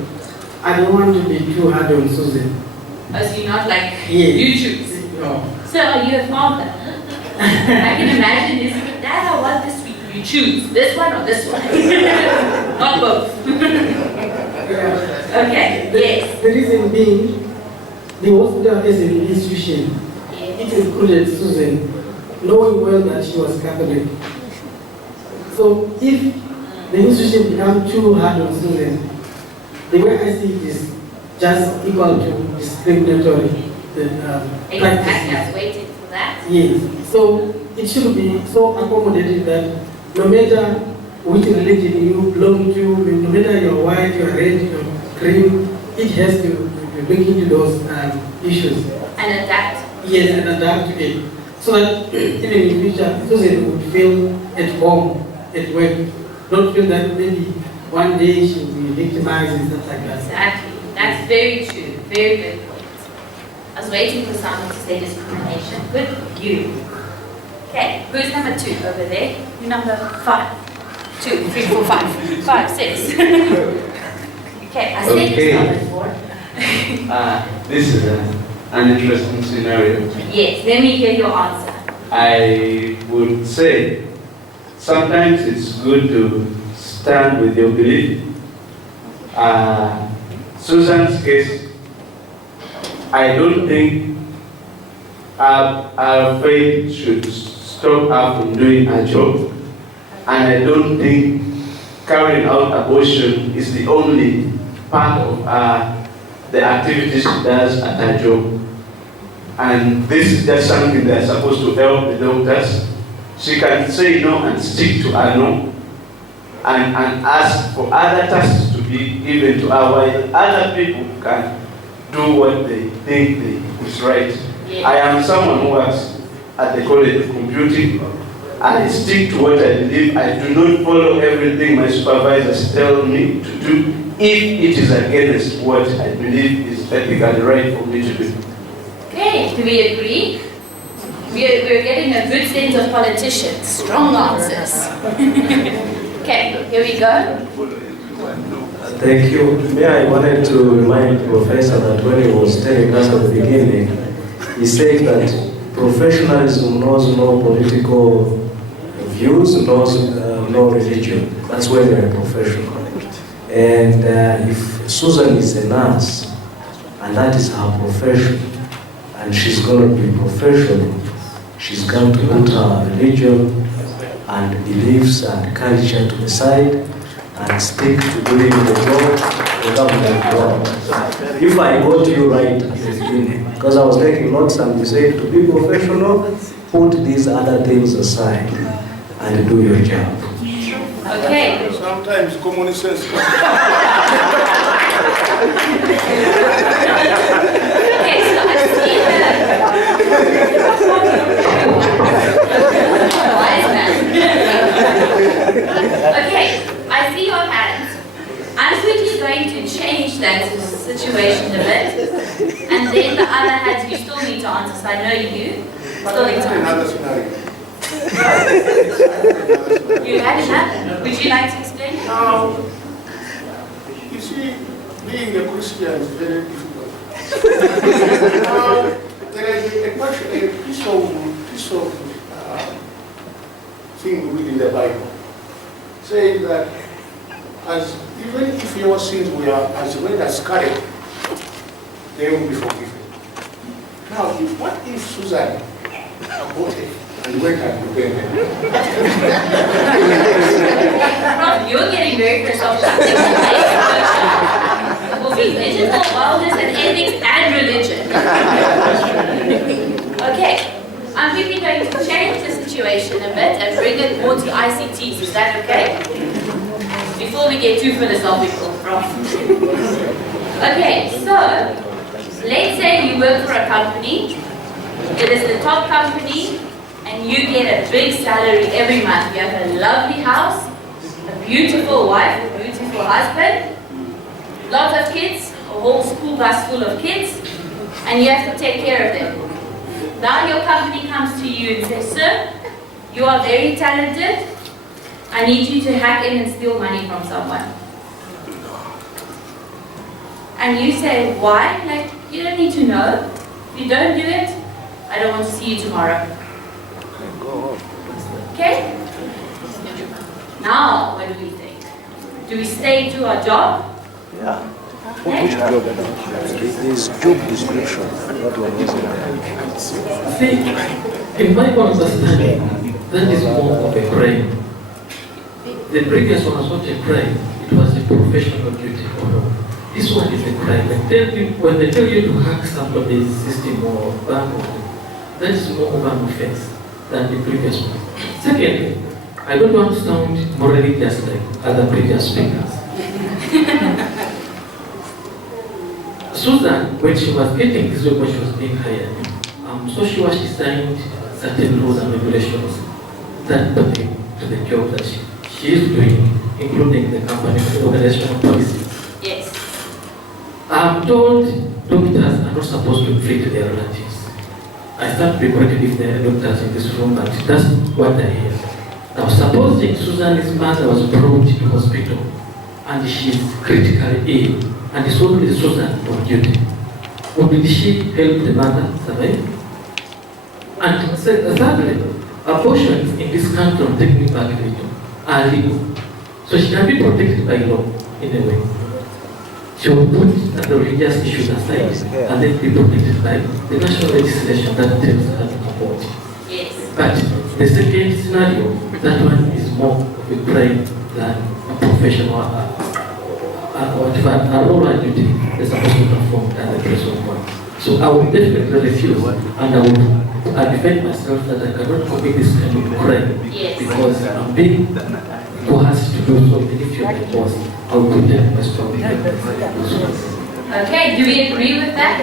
I don't want to be too hard on Susan. Oh, so you're not like, Yes. you choose? No. So are you a father? I can imagine this. Dad, I want this week. You choose this one or this one. Not both. Okay, yes. The reason being, the hospital is an institution. It included Susan, knowing well that she was Catholic. So if the institution becomes too hard on Susan, the way I see it is just equal to discriminatory Exactly, I was waiting for that. Yes. So it should be so accommodated that no matter which religion you belong to, no matter you're white, you're red, you're green, it has to look into those issues. And adapt. Yes, and adapt to it. So that even in the future, Susan would feel at home, at work. Don't feel that maybe one day she will be victimized and stuff like that. Exactly. That's very true. Very good point. I was waiting for someone to say discrimination. Good you. Okay, who's number 2 over there? You're number 5. 2, 3, 4, 5, 5, 6. Okay, I think it's number 4. This is an interesting scenario. Yes, let me hear your answer. I would say sometimes it's good to stand with your belief. Susan's case, I don't think our faith should stop her from doing her job, and I don't think carrying out abortion is the only part of the activities she does at her job. And this is just something that's supposed to help the doctors. She can say no and stick to her no, and ask for other tasks to be given to her, while other people can do what they think is right. Yeah. I am someone who works at the College of Computing. I stick to what I believe. I do not follow everything my supervisors tell me to do if it is against what I believe is ethically right for me to do. Okay, do we agree? We're getting a good sense of politicians. Strong answers. Okay, here we go. Thank you. I wanted to remind Professor that when he was telling us at the beginning, he said that professionalism knows no political views, knows no religion. That's why they're a professional. And if Susan is a nurse, and that is her profession, and she's going to be professional, she's going to put her religion and beliefs and culture to the side and stick to doing the job the government wants. If I got you right at the beginning, because I was taking notes and you said to be professional, put these other things aside and do your job. Okay. Sometimes common sense. Okay, so I see wise man. Okay, I see your hands. I'm quickly going to change that situation a bit, and then the other hands you still need to answer. So I know you still need to answer. You had enough? Would you like to explain? You see, being a Christian is very difficult. There is a question, a piece of thing we read in the Bible, saying that even if your sins were as red as scarlet, they will be forgiven. Now, what if Susan aborted and went and repented? You're getting very philosophical. Will be digital wellness and ethics and religion. Okay, I'm quickly going to change the situation a bit and bring it more to ICTs. Is that okay? Before we get too philosophical, Okay, so let's say you work for a company. It is the top company, and you get a big salary every month. You have a lovely house, a beautiful wife, a beautiful husband, lots of kids, a whole school bus full of kids, and you have to take care of them. Now your company comes to you and says, sir, you are very talented. I need you to hack in and steal money from someone. And you say, why? Like, you don't need to know. If you don't do it, I don't want to see you tomorrow. Okay? Now, what do we think? Do we stay to our job? Yeah. Which job? There's job description. What one is there? See, in my understanding, that is more of a crime. The previous one was not a crime, it was a professional duty. This one is a crime. When they tell you to hack somebody's system or bank, that is more of an offense than the previous one. Secondly, I don't want to sound morally just like other previous speakers. Susan, when she was getting this job, when she was being hired, I'm so sure she signed certain rules and regulations that pertain to the job that she is doing, including the company organizational policy. Yes. I'm told doctors are not supposed to treat their relatives. I stand to be corrected if there are doctors in this room, but that's what I hear. Now, supposing Susan's mother was brought to hospital and she is critically ill, and it's only Susan on duty, would she help the mother survive? And thirdly, abortions in this country, I'm taking it back a little, are legal. So she can be protected by law in a way. She will put the religious issues aside and then be protected by the national legislation that tells her to abort. Yes. But the second scenario, that one is more of a crime than a professional whatever, a role and duty is supposed to perform as a person of one. So I will definitely refuse, and I will defend myself that I cannot commit this kind of crime because I'm being coerced to do so. Even if you're my boss, I will protect my strong. Okay, do we agree with that?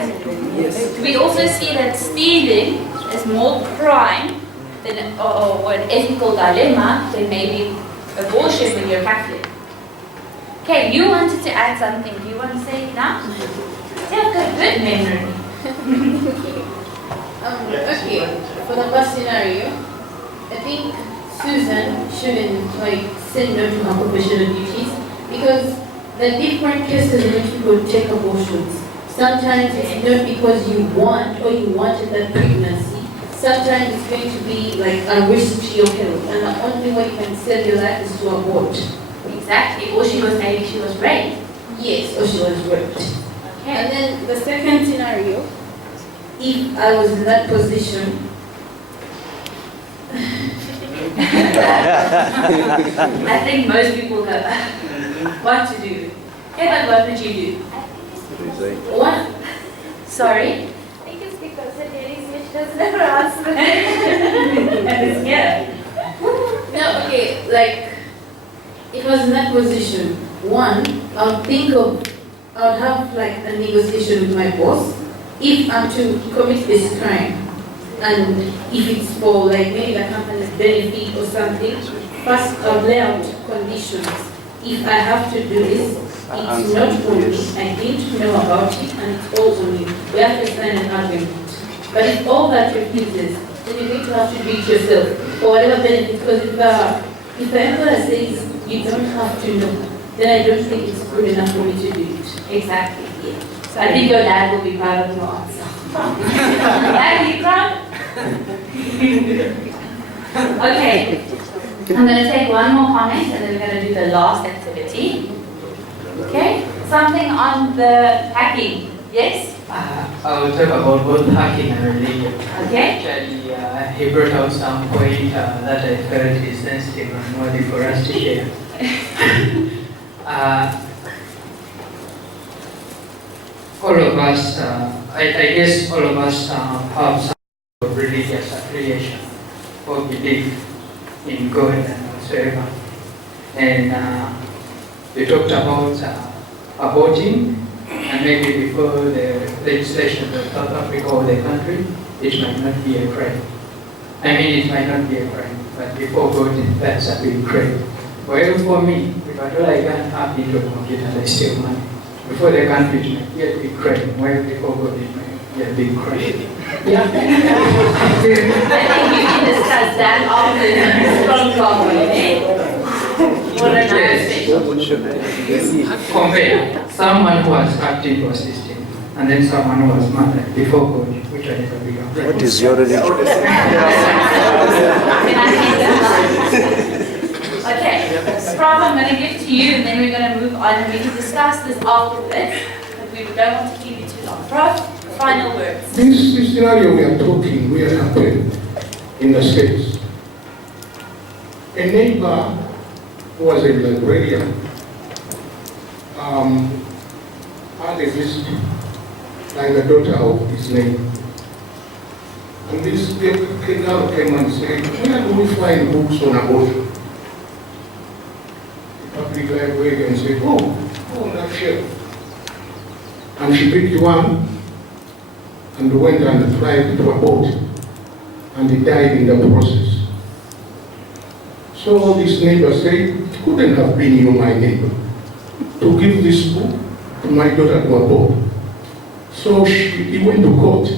Yes. Do we also see that stealing is more crime than, or an ethical dilemma than maybe abortion when you're Catholic? Okay, you wanted to add something. Do you want to say it now? You have got a good memory. Okay, for the first scenario, I think Susan shouldn't say no to her professional duties because the different cases in which people take abortions. Sometimes it's not because you want or you wanted that pregnancy. Sometimes it's going to be like a risk to your health, and the only way you can save your life is to abort. Exactly, or maybe she was raped. Yes, or she was raped. Okay. And then the second scenario, if I was in that position, I think most people go, what to do? Okay, but what would you do? What? Sorry? I think it's because the daily switch does never answer. And it's here. No, okay, like, if I was in that position, one, I would have like a negotiation with my boss if I'm to commit this crime. And if it's for like maybe the company's benefit or something, first I'll lay out conditions. If I have to do this, it's not on me. I didn't know about it and it's all on me. We have to sign an agreement. But if all that refuses, then you're going to have to do it yourself for whatever benefit. Because if the employer says you don't have to know, then I don't think it's good enough for me to do it. Exactly. Yeah. So I think your dad will be proud of your answer. Dad, are you proud? Okay. I'm going to take one more comment and then we're going to do the last activity. Okay? Something on the hacking. Yes? I will talk about both hacking and religion. Okay. Actually, he brought out some point that I felt is sensitive and worthy for us to share. All of us, I guess all of us have some religious affiliation or belief in God and whatsoever. And we talked about aborting, and maybe before the legislation of South Africa or the country, it might not be a crime. I mean, it might not be a crime, but before God, that's a big crime. Well, for me, if I don't like that, I'm into a computer, I steal money. Before the country, it might be a big crime. Well, before God, it might be a big crime. Yeah. I think we can discuss that after the strong company. What a nice Compare someone who was hacked into a system and then someone who was murdered before God, which I never began. What is your religion? Okay, Prof, I'm going to give to you and then we're going to move on and we can discuss this after this, but we don't want to keep you too long. Prof, final words. This scenario we are talking, we are happening in the States. A neighbor who was a librarian had a visit like the daughter of his neighbor. And this girl came and said, where do we find books on abortion? The public librarian said, oh, on that shelf. And she picked one and went and tried to abort, and he died in the process. So this neighbor said, it couldn't have been you, my neighbor, to give this book to my daughter to abort. So he went to court,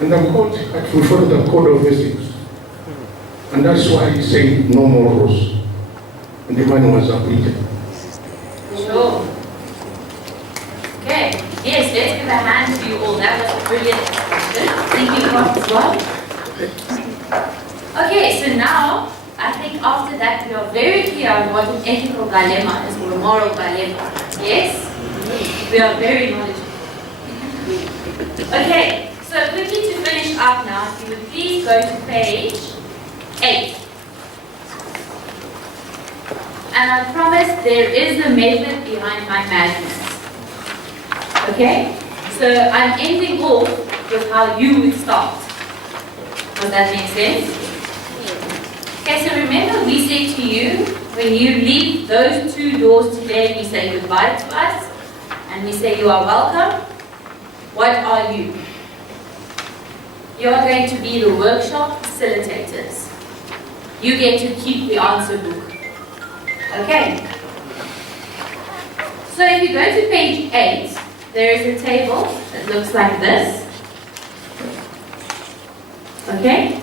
and the court had fulfilled the code of ethics. And that's why he said no more rules. And the man was acquitted. Sure. Okay. Yes, let's give a hand to you all. That was a brilliant question. Thank you, Mark, as well. Okay, so now, I think after that we are very clear on what an ethical dilemma is, or a moral dilemma. Yes? We are very knowledgeable. Okay, so quickly to finish up now, if you would please go to page 8. And I promise there is a method behind my madness. Okay? So I'm ending off with how you would start. Does that make sense? Okay, so remember we said to you, when you leave those 2 doors today, you say goodbye to us, and we say you are welcome. What are you? You are going to be the workshop facilitators. You get to keep the answer book. Okay. So if you go to page 8, there is a table that looks like this. Okay?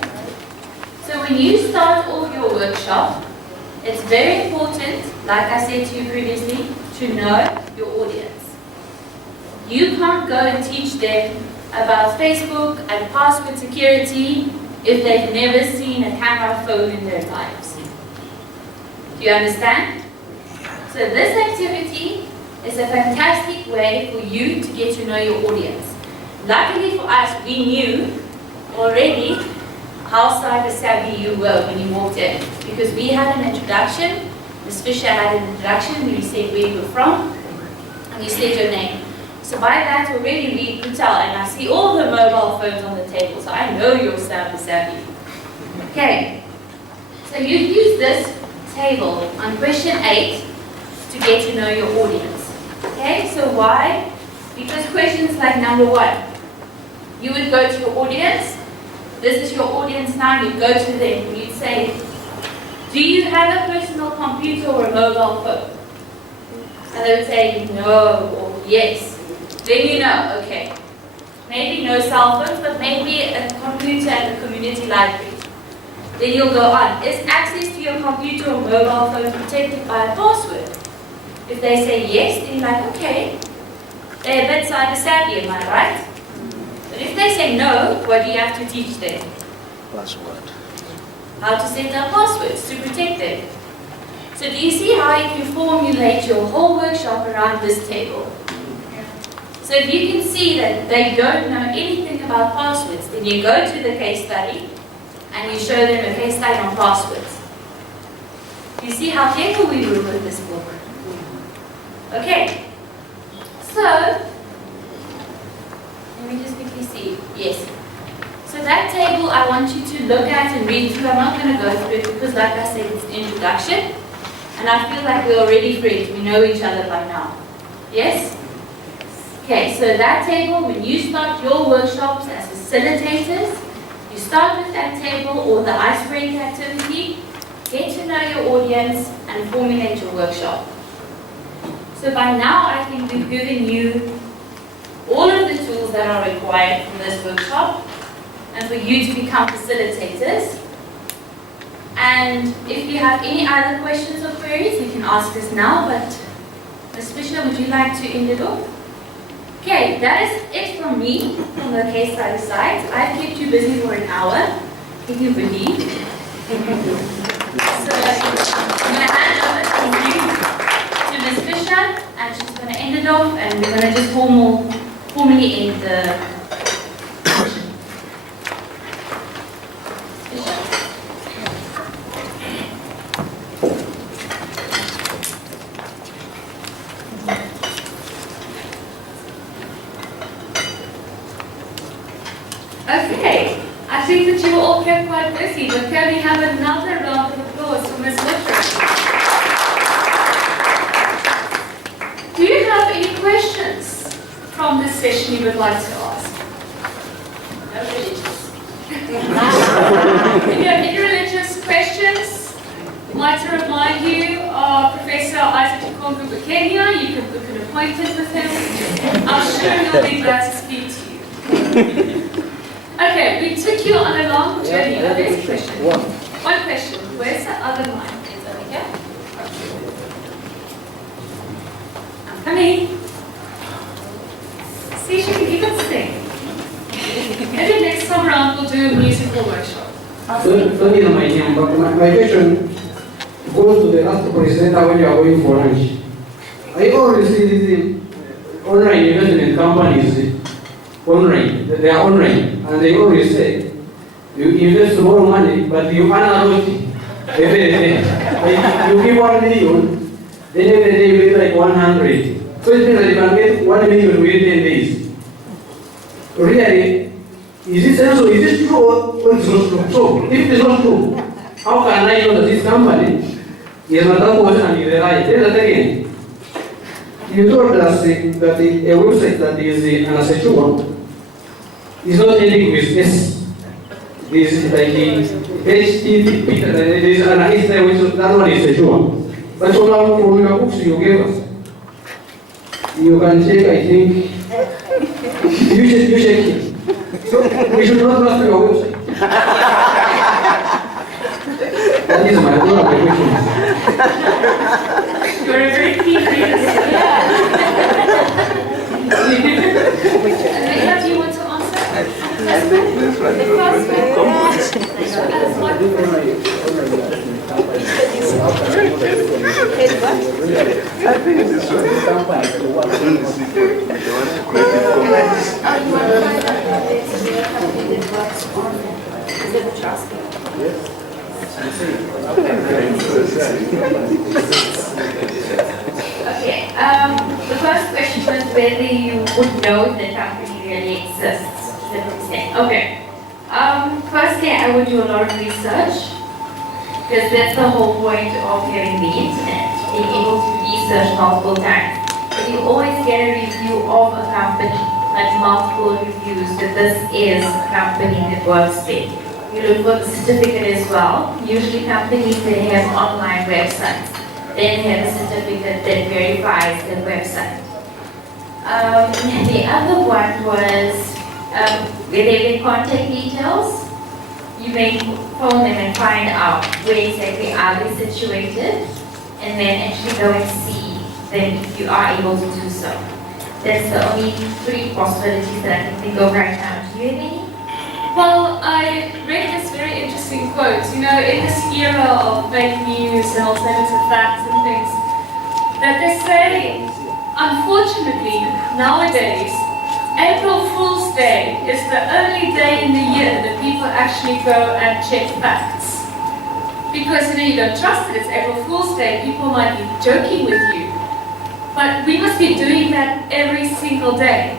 So when you start off your workshop, it's very important, like I said to you previously, to know your audience. You can't go and teach them about Facebook and password security if they've never seen a camera phone in their lives. Do you understand? So this activity is a fantastic way for you to get to know your audience. Luckily for us, we knew already how cyber savvy you were when you walked in, because we had an introduction. Ms. Fisher had an introduction where you said where you were from and you said your name. So by that already we could tell, and I see all the mobile phones on the table, so I know you're cyber savvy. Okay, so you use this table on question 8 to get to know your audience. Okay, so why? Because questions like number 1, you would go to your audience. This is your audience now, you go to them and you'd say, do you have a personal computer or a mobile phone? And they would say no or yes. Then you know, okay, maybe no cell phones, but maybe a computer at the community library. Then you'll go on, is access to your computer or mobile phone protected by a password? If they say yes, then you're like, okay, they're a bit cyber savvy, am I right? But if they say no, what do you have to teach them? Password. How to set up passwords to protect them. So do you see how you can formulate your whole workshop around this table? So if you can see that they don't know anything about passwords, then you go to the case study and you show them a case study on passwords. Do you see how careful we were with this book? Okay. So, let me just quickly see. Yes. So that table I want you to look at and read through. I'm not going to go through it because, like I said, it's an introduction. And I feel like we're already friends. We know each other by now. Yes? Okay, so that table, when you start your workshops as facilitators, you start with that table or the icebreaker activity, get to know your audience, and formulate your workshop. So by now, I think we've given you all of the tools that are required for this workshop and for you to become facilitators. And if you have any other questions or queries, you can ask us now, but Ms. Fisher, would you like to end it off? Okay, that is it from me, from the case study side. I've kept you busy for an hour, can you believe? So I'm going to hand over to Ms. Fisher, and she's going to end it off, and we're going to just formally end the Okay, I think that you all kept quite busy, but can we have another round of applause for Ms. Lottering? Do you have any questions from this session you would like to ask? No religious. If you have any religious questions, I'd like to remind you of Professor Isaac Okongu Kenya. You can book an appointment with him. I'm sure he'll be glad to speak to you. Okay, we took you on a long journey. Oh, there's a question. one question. Where's the other mic? Is that okay? I'm coming. See, she can even sing. Maybe next time around we'll do a musical workshop. Don't get my name, but my question goes to the last presenter when you are going for lunch. I always see these online investment companies online. They are online, and they always say you invest more money, but you analyze it. You give 1 million, then every day you get like 100. So it means that you can get 1 million within 10 days. Really, is this true or is it not true? So if it is not true, how can I know that this company is not that person and is right? Tell us again. You told us that a website that is an secure is not ending with S. This is like HTTP, there is an S there which that one is secure. But from your books you gave us, you can check, I think, you check it. So we should not trust your website. That is one of my questions. You're a very keen reader. Leila, do you want to answer? I think this one. Okay, the first question was whether you would know the company really exists. Is that what you're saying? Okay. Firstly, I would do a lot of research, because that's the whole point of having the internet, being able to research multiple times. But you always get a review of a company, like multiple reviews, that this is a company that works there. You look for the certificate as well. Usually companies, they have online websites. Then have a certificate that verifies the website. The other one was where they get contact details. You may phone them and find out where exactly are they situated, and then actually go and see them if you are able to do so. That's the only 3 possibilities that I can think of right now. Do you have any? Well, I read this very interesting quote. You know, in this era of fake news and alternative facts and things, that they say, unfortunately, nowadays, April Fool's Day is the only day in the year that people actually go and check facts. Because, you know, you don't trust it, it's April Fool's Day, people might be joking with you. But we must be doing that every single day.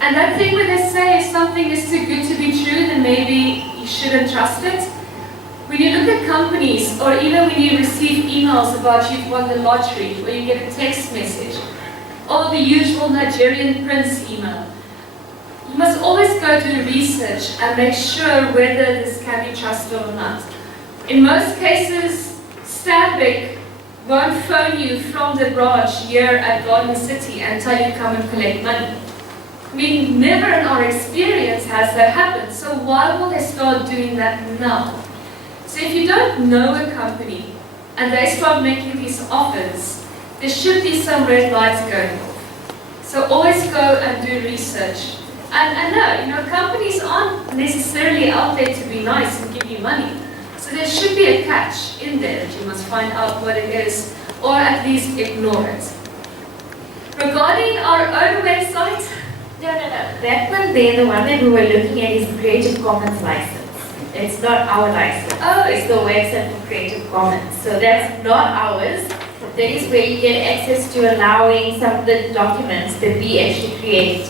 And that thing where they say if something is too good to be true, then maybe you shouldn't trust it. When you look at companies, or even when you receive emails about you've won the lottery, or you get a text message, or the usual Nigerian prince email, you must always go do the research and make sure whether this can be trusted or not. In most cases, Stanbic won't phone you from the branch here at Garden City and tell you come and collect money. I mean, never in our experience has that happened, so why will they start doing that now? So if you don't know a company and they start making these offers, there should be some red lights going off. So always go and do research. And no, you know, companies aren't necessarily out there to be nice and give you money. So there should be a catch in there that you must find out what it is, or at least ignore it. Regarding our own website, No. That one there, the one that we were looking at, is the Creative Commons license. It's not our license. Oh, it's the website for Creative Commons. So that's not ours. That is where you get access to allowing some of the documents that we actually create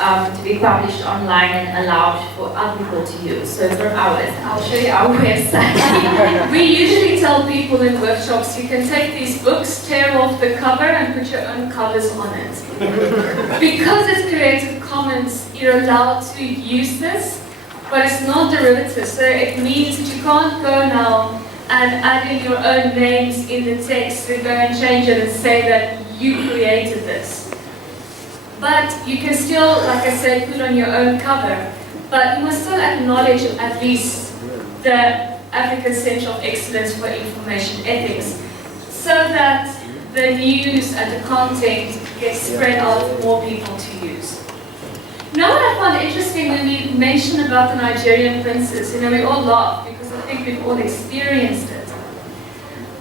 to be published online and allowed for other people to use. So it's not ours. I'll show you our website. We usually tell people in workshops, you can take these books, tear off the cover and put your own covers on it. Because it's Creative Commons, you're allowed to use this, but it's not derivative. So it means that you can't go now and add in your own names in the text to go and change it and say that you created this. But you can still, like I said, put on your own cover. But you must still acknowledge at least the African Centre of Excellence for Information Ethics, so that the news and the content gets spread out for more people to use. Now what I found interesting when we mentioned about the Nigerian princess, we all laughed because I think we've all experienced it.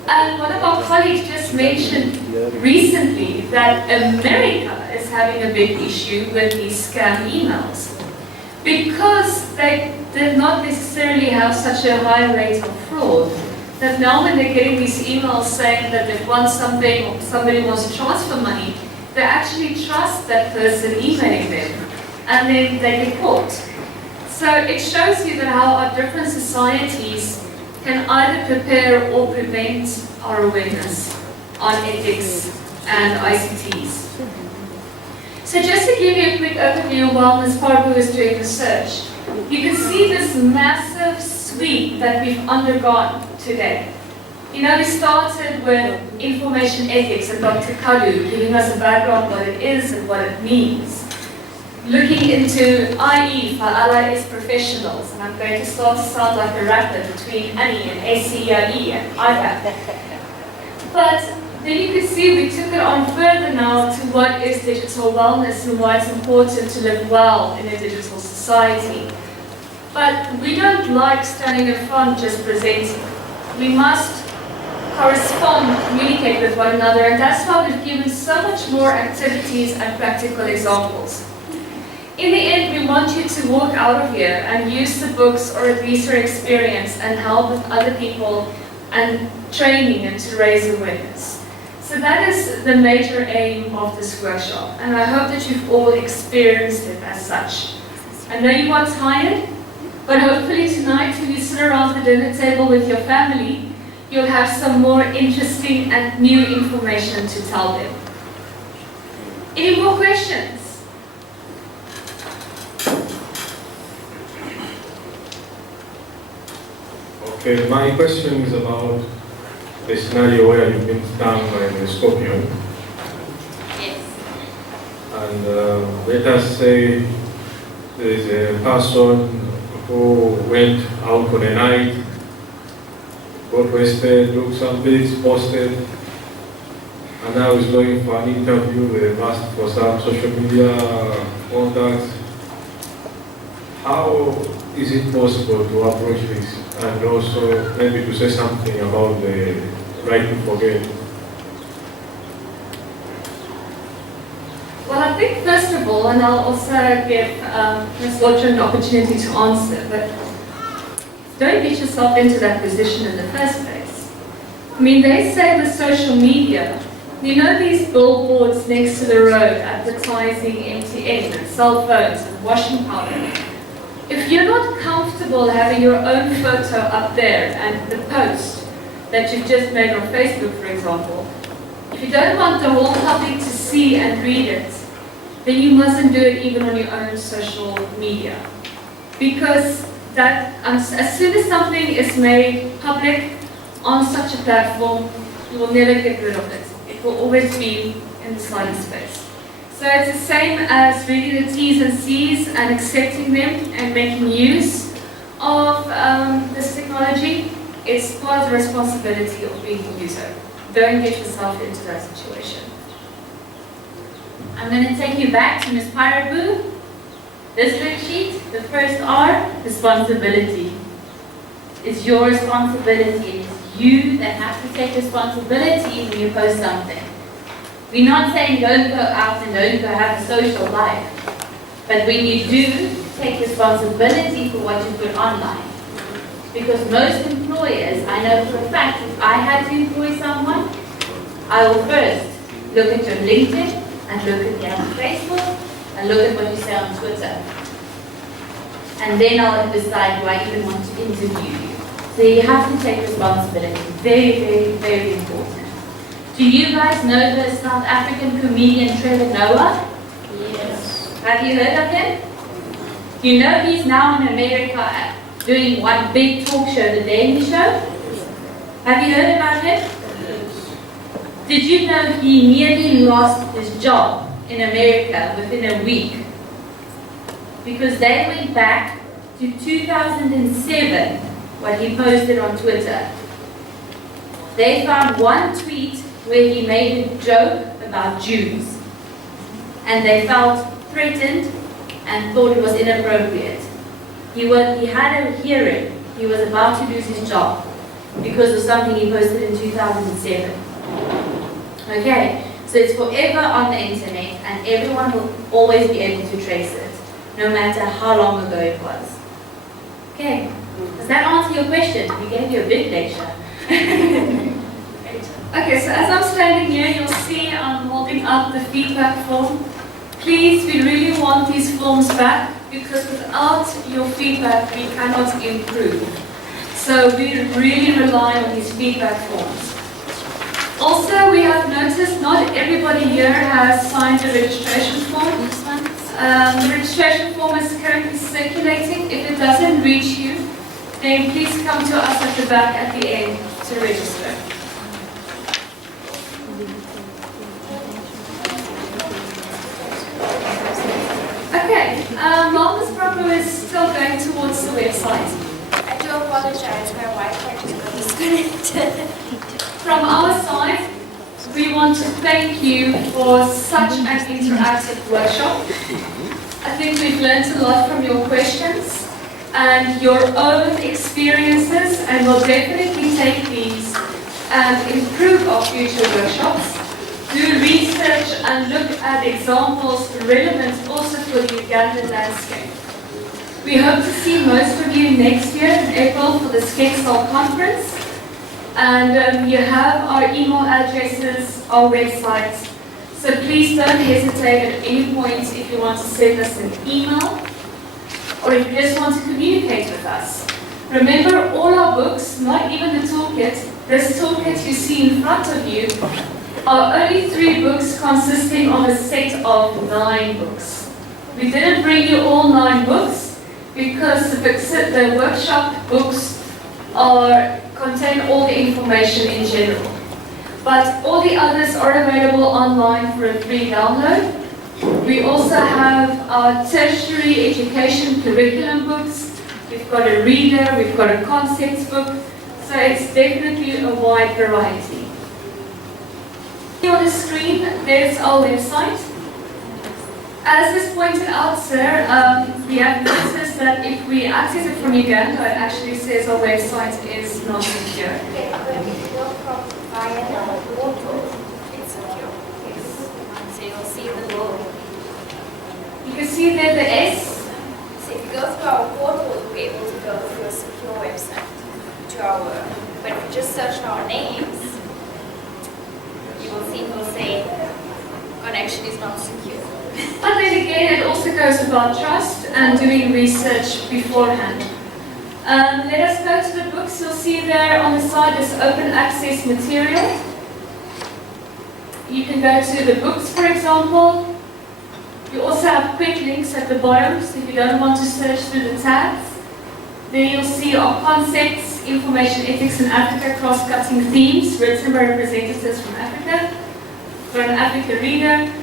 And one of our colleagues just mentioned recently that America is having a big issue with these scam emails because they did not necessarily have such a high rate of fraud. That now when they're getting these emails saying that they want something or somebody wants to transfer money, they actually trust that person emailing them and then they get caught. So it shows you that how our different societies can either prepare or prevent our awareness on ethics and ICTs. So just to give you a quick overview while Ms. Parbu is doing research, you can see this massive sweep that we've undergone today. We started with information ethics and Dr. Kadu giving us a background what it is and what it means. Looking into IE for allies professionals, and I'm going to start to sound like a rapper between ANI and ACEIE and IVAP. But then you can see we took it on further now to what is digital wellness and why it's important to live well in a digital society. But we don't like standing in front just presenting. We must correspond, communicate with one another, and that's why we've given so much more activities and practical examples. In the end, we want you to walk out of here and use the books or at least your experience and help with other people and training and to raise awareness. So that is the major aim of this workshop, and I hope that you've all experienced it as such. I know you are tired, but hopefully tonight when you sit around the dinner table with your family, you'll have some more interesting and new information to tell them. Any more questions? Okay, my question is about the scenario where you've been stung by the scorpion. Yes. And let us say there is a person who went out on a night, got wasted, took some pics, posted, and now is going for an interview. They asked for some social media contacts. How is it possible to approach this? And also maybe to say something about the right to forget. Well, I think first of all, and I'll also give Ms. Lodger an opportunity to answer, but don't get yourself into that position in the first place. I mean, they say with social media, these billboards next to the road advertising MTN and cell phones and washing powder. If you're not comfortable having your own photo up there and the post that you've just made on Facebook, for example, if you don't want the whole public to see and read it, then you mustn't do it even on your own social media. Because that, as soon as something is made public on such a platform, you will never get rid of it. It will always be in the silent space. So it's the same as reading the T's and C's and accepting them and making use of this technology. It's part of the responsibility of being a user. Don't get yourself into that situation. I'm going to take you back to Ms. Parabu. This worksheet, the first R, responsibility. It's your responsibility. It's you that have to take responsibility when you post something. We're not saying don't go out and don't go have a social life. But when you do, take responsibility for what you put online. Because most employers, I know for a fact, if I had to employ someone, I will first look at your LinkedIn and look at your Facebook and look at what you say on Twitter. And then I'll decide, do I even want to interview you? So you have to take responsibility. Very, very, very important. Do you guys know the South African comedian Trevor Noah? Yes. Have you heard of him? You know he's now in America doing one big talk show, The Daily Show? Have you heard about him? Yes. Did you know he nearly lost his job in America within a week? Because they went back to 2007 what he posted on Twitter. They found one tweet where he made a joke about Jews, and they felt threatened and thought it was inappropriate. He had a hearing. He was about to lose his job because of something he posted in 2007. Okay, so it's forever on the internet, and everyone will always be able to trace it, no matter how long ago it was. Okay, does that answer your question? We gave you a big lecture. Okay, so as I'm standing here, you'll see I'm holding up the feedback form. Please, we really want these forms back, because without your feedback, we cannot improve. So we really rely on these feedback forms. Also, we have noticed not everybody here has signed the registration form. The registration form is currently circulating. If it doesn't reach you, then please come to us at the back at the end to register. Okay, while Ms. Brocco is still going towards the website. I do apologize, my Wi-Fi just got disconnected. From our side, we want to thank you for such an interactive workshop. I think we've learned a lot from your questions and your own experiences, and we'll definitely take these and improve our future workshops. Do research and look at examples relevant also for the Ugandan landscape. We hope to see most of you next year in April for the Skexal conference. And you have our email addresses, our website. So please don't hesitate at any point if you want to send us an email or if you just want to communicate with us. Remember, all our books, not even the toolkit, this toolkit you see in front of you, are only 3 books consisting of a set of 9 books. We didn't bring you all 9 books because the workshop books contain all the information in general. But all the others are available online for a free download. We also have our tertiary education curriculum books. We've got a reader, we've got a concepts book, so it's definitely a wide variety. On the screen, there's our website. As is pointed out, sir, we have noticed that if we access it from Uganda, it actually says our website is not secure. Okay, but if you go from via the portal, it's secure. Yes. So you'll see the logo. You can see there the S. So if you go through our portal, you'll be able to go through a secure website to our. But if you just search our names, you will see it will say connection is not secure. But then again, it also goes about trust and doing research beforehand. Let us go to the books. You'll see there on the side is open access material. You can go to the books, for example. You also have quick links at the bottom, so if you don't want to search through the tabs. There you'll see our concepts, information ethics in Africa, cross-cutting themes written by representatives from Africa, for an Africa reader.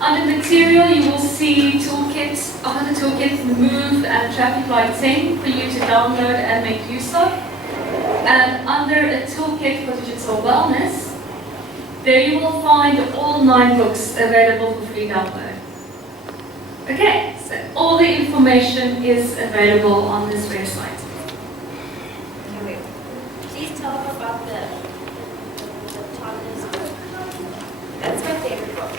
Under material, you will see toolkits, under the toolkit, move and traffic light 10 for you to download and make use of. And under a toolkit for digital wellness, there you will find all 9 books available for free download. Okay, so all the information is available on this website. Okay, please tell them about the toddler's book. That's my favorite book.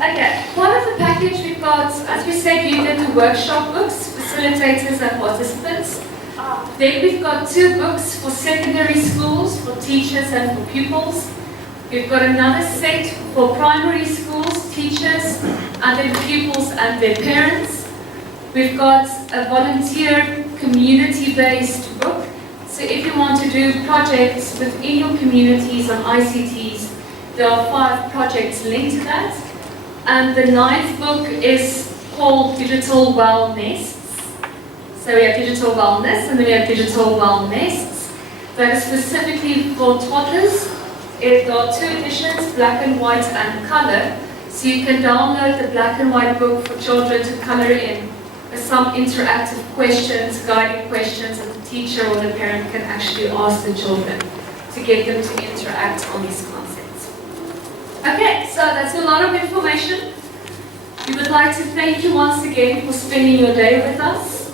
Okay, part of the package we've got, as we said, you did the workshop books, facilitators and participants. Then we've got 2 books for secondary schools, for teachers and for pupils. We've got another set for primary schools, teachers, and then pupils and their parents. We've got a volunteer community-based book. So if you want to do projects within your communities on ICTs, there are 5 projects linked to that. And the 9th book is called Digital Wellness. So we have Digital Wellness and then we have Digital Wellness. That is specifically for toddlers. There are 2 editions, black and white and color. So you can download the black and white book for children to color in some interactive questions, guiding questions that the teacher or the parent can actually ask the children to get them to interact on these concepts. Okay, so that's a lot of information. We would like to thank you once again for spending your day with us.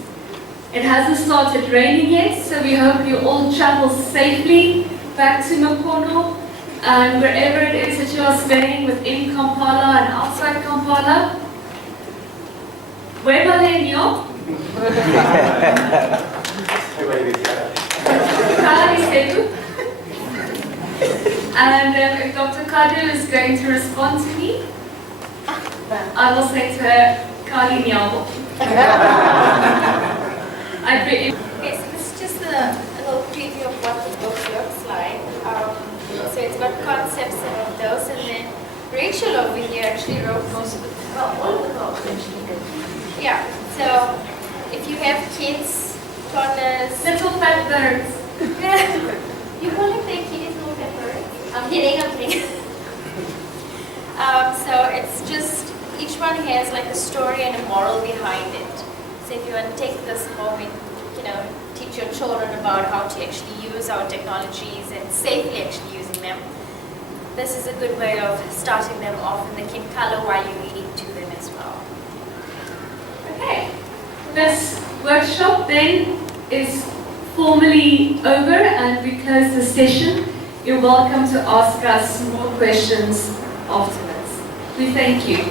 It hasn't started raining yet, so we hope you all travel safely back to Nokono and wherever it is that you are staying within Kampala and outside Kampala. Webalenyo. And if Dr. Kadu is going to respond to me, I will say to her, Kali Nyabo. Okay, so this is just a little preview of what the book looks like. So it's got concepts and all those, and then Rachel over here actually wrote most of the, well, all of the books actually. Yeah, so if you have kids, toddlers, little fat birds. You calling their kitties little fat birds? I'm kidding. So it's just, each one has like a story and a moral behind it. So if you want to take this home and, teach your children about how to actually use our technologies and safely actually using them, this is a good way of starting them off, and they can color while you're reading to them as well. Okay, this workshop then is formally over and we close the session. You're welcome to ask us more questions afterwards. We thank you.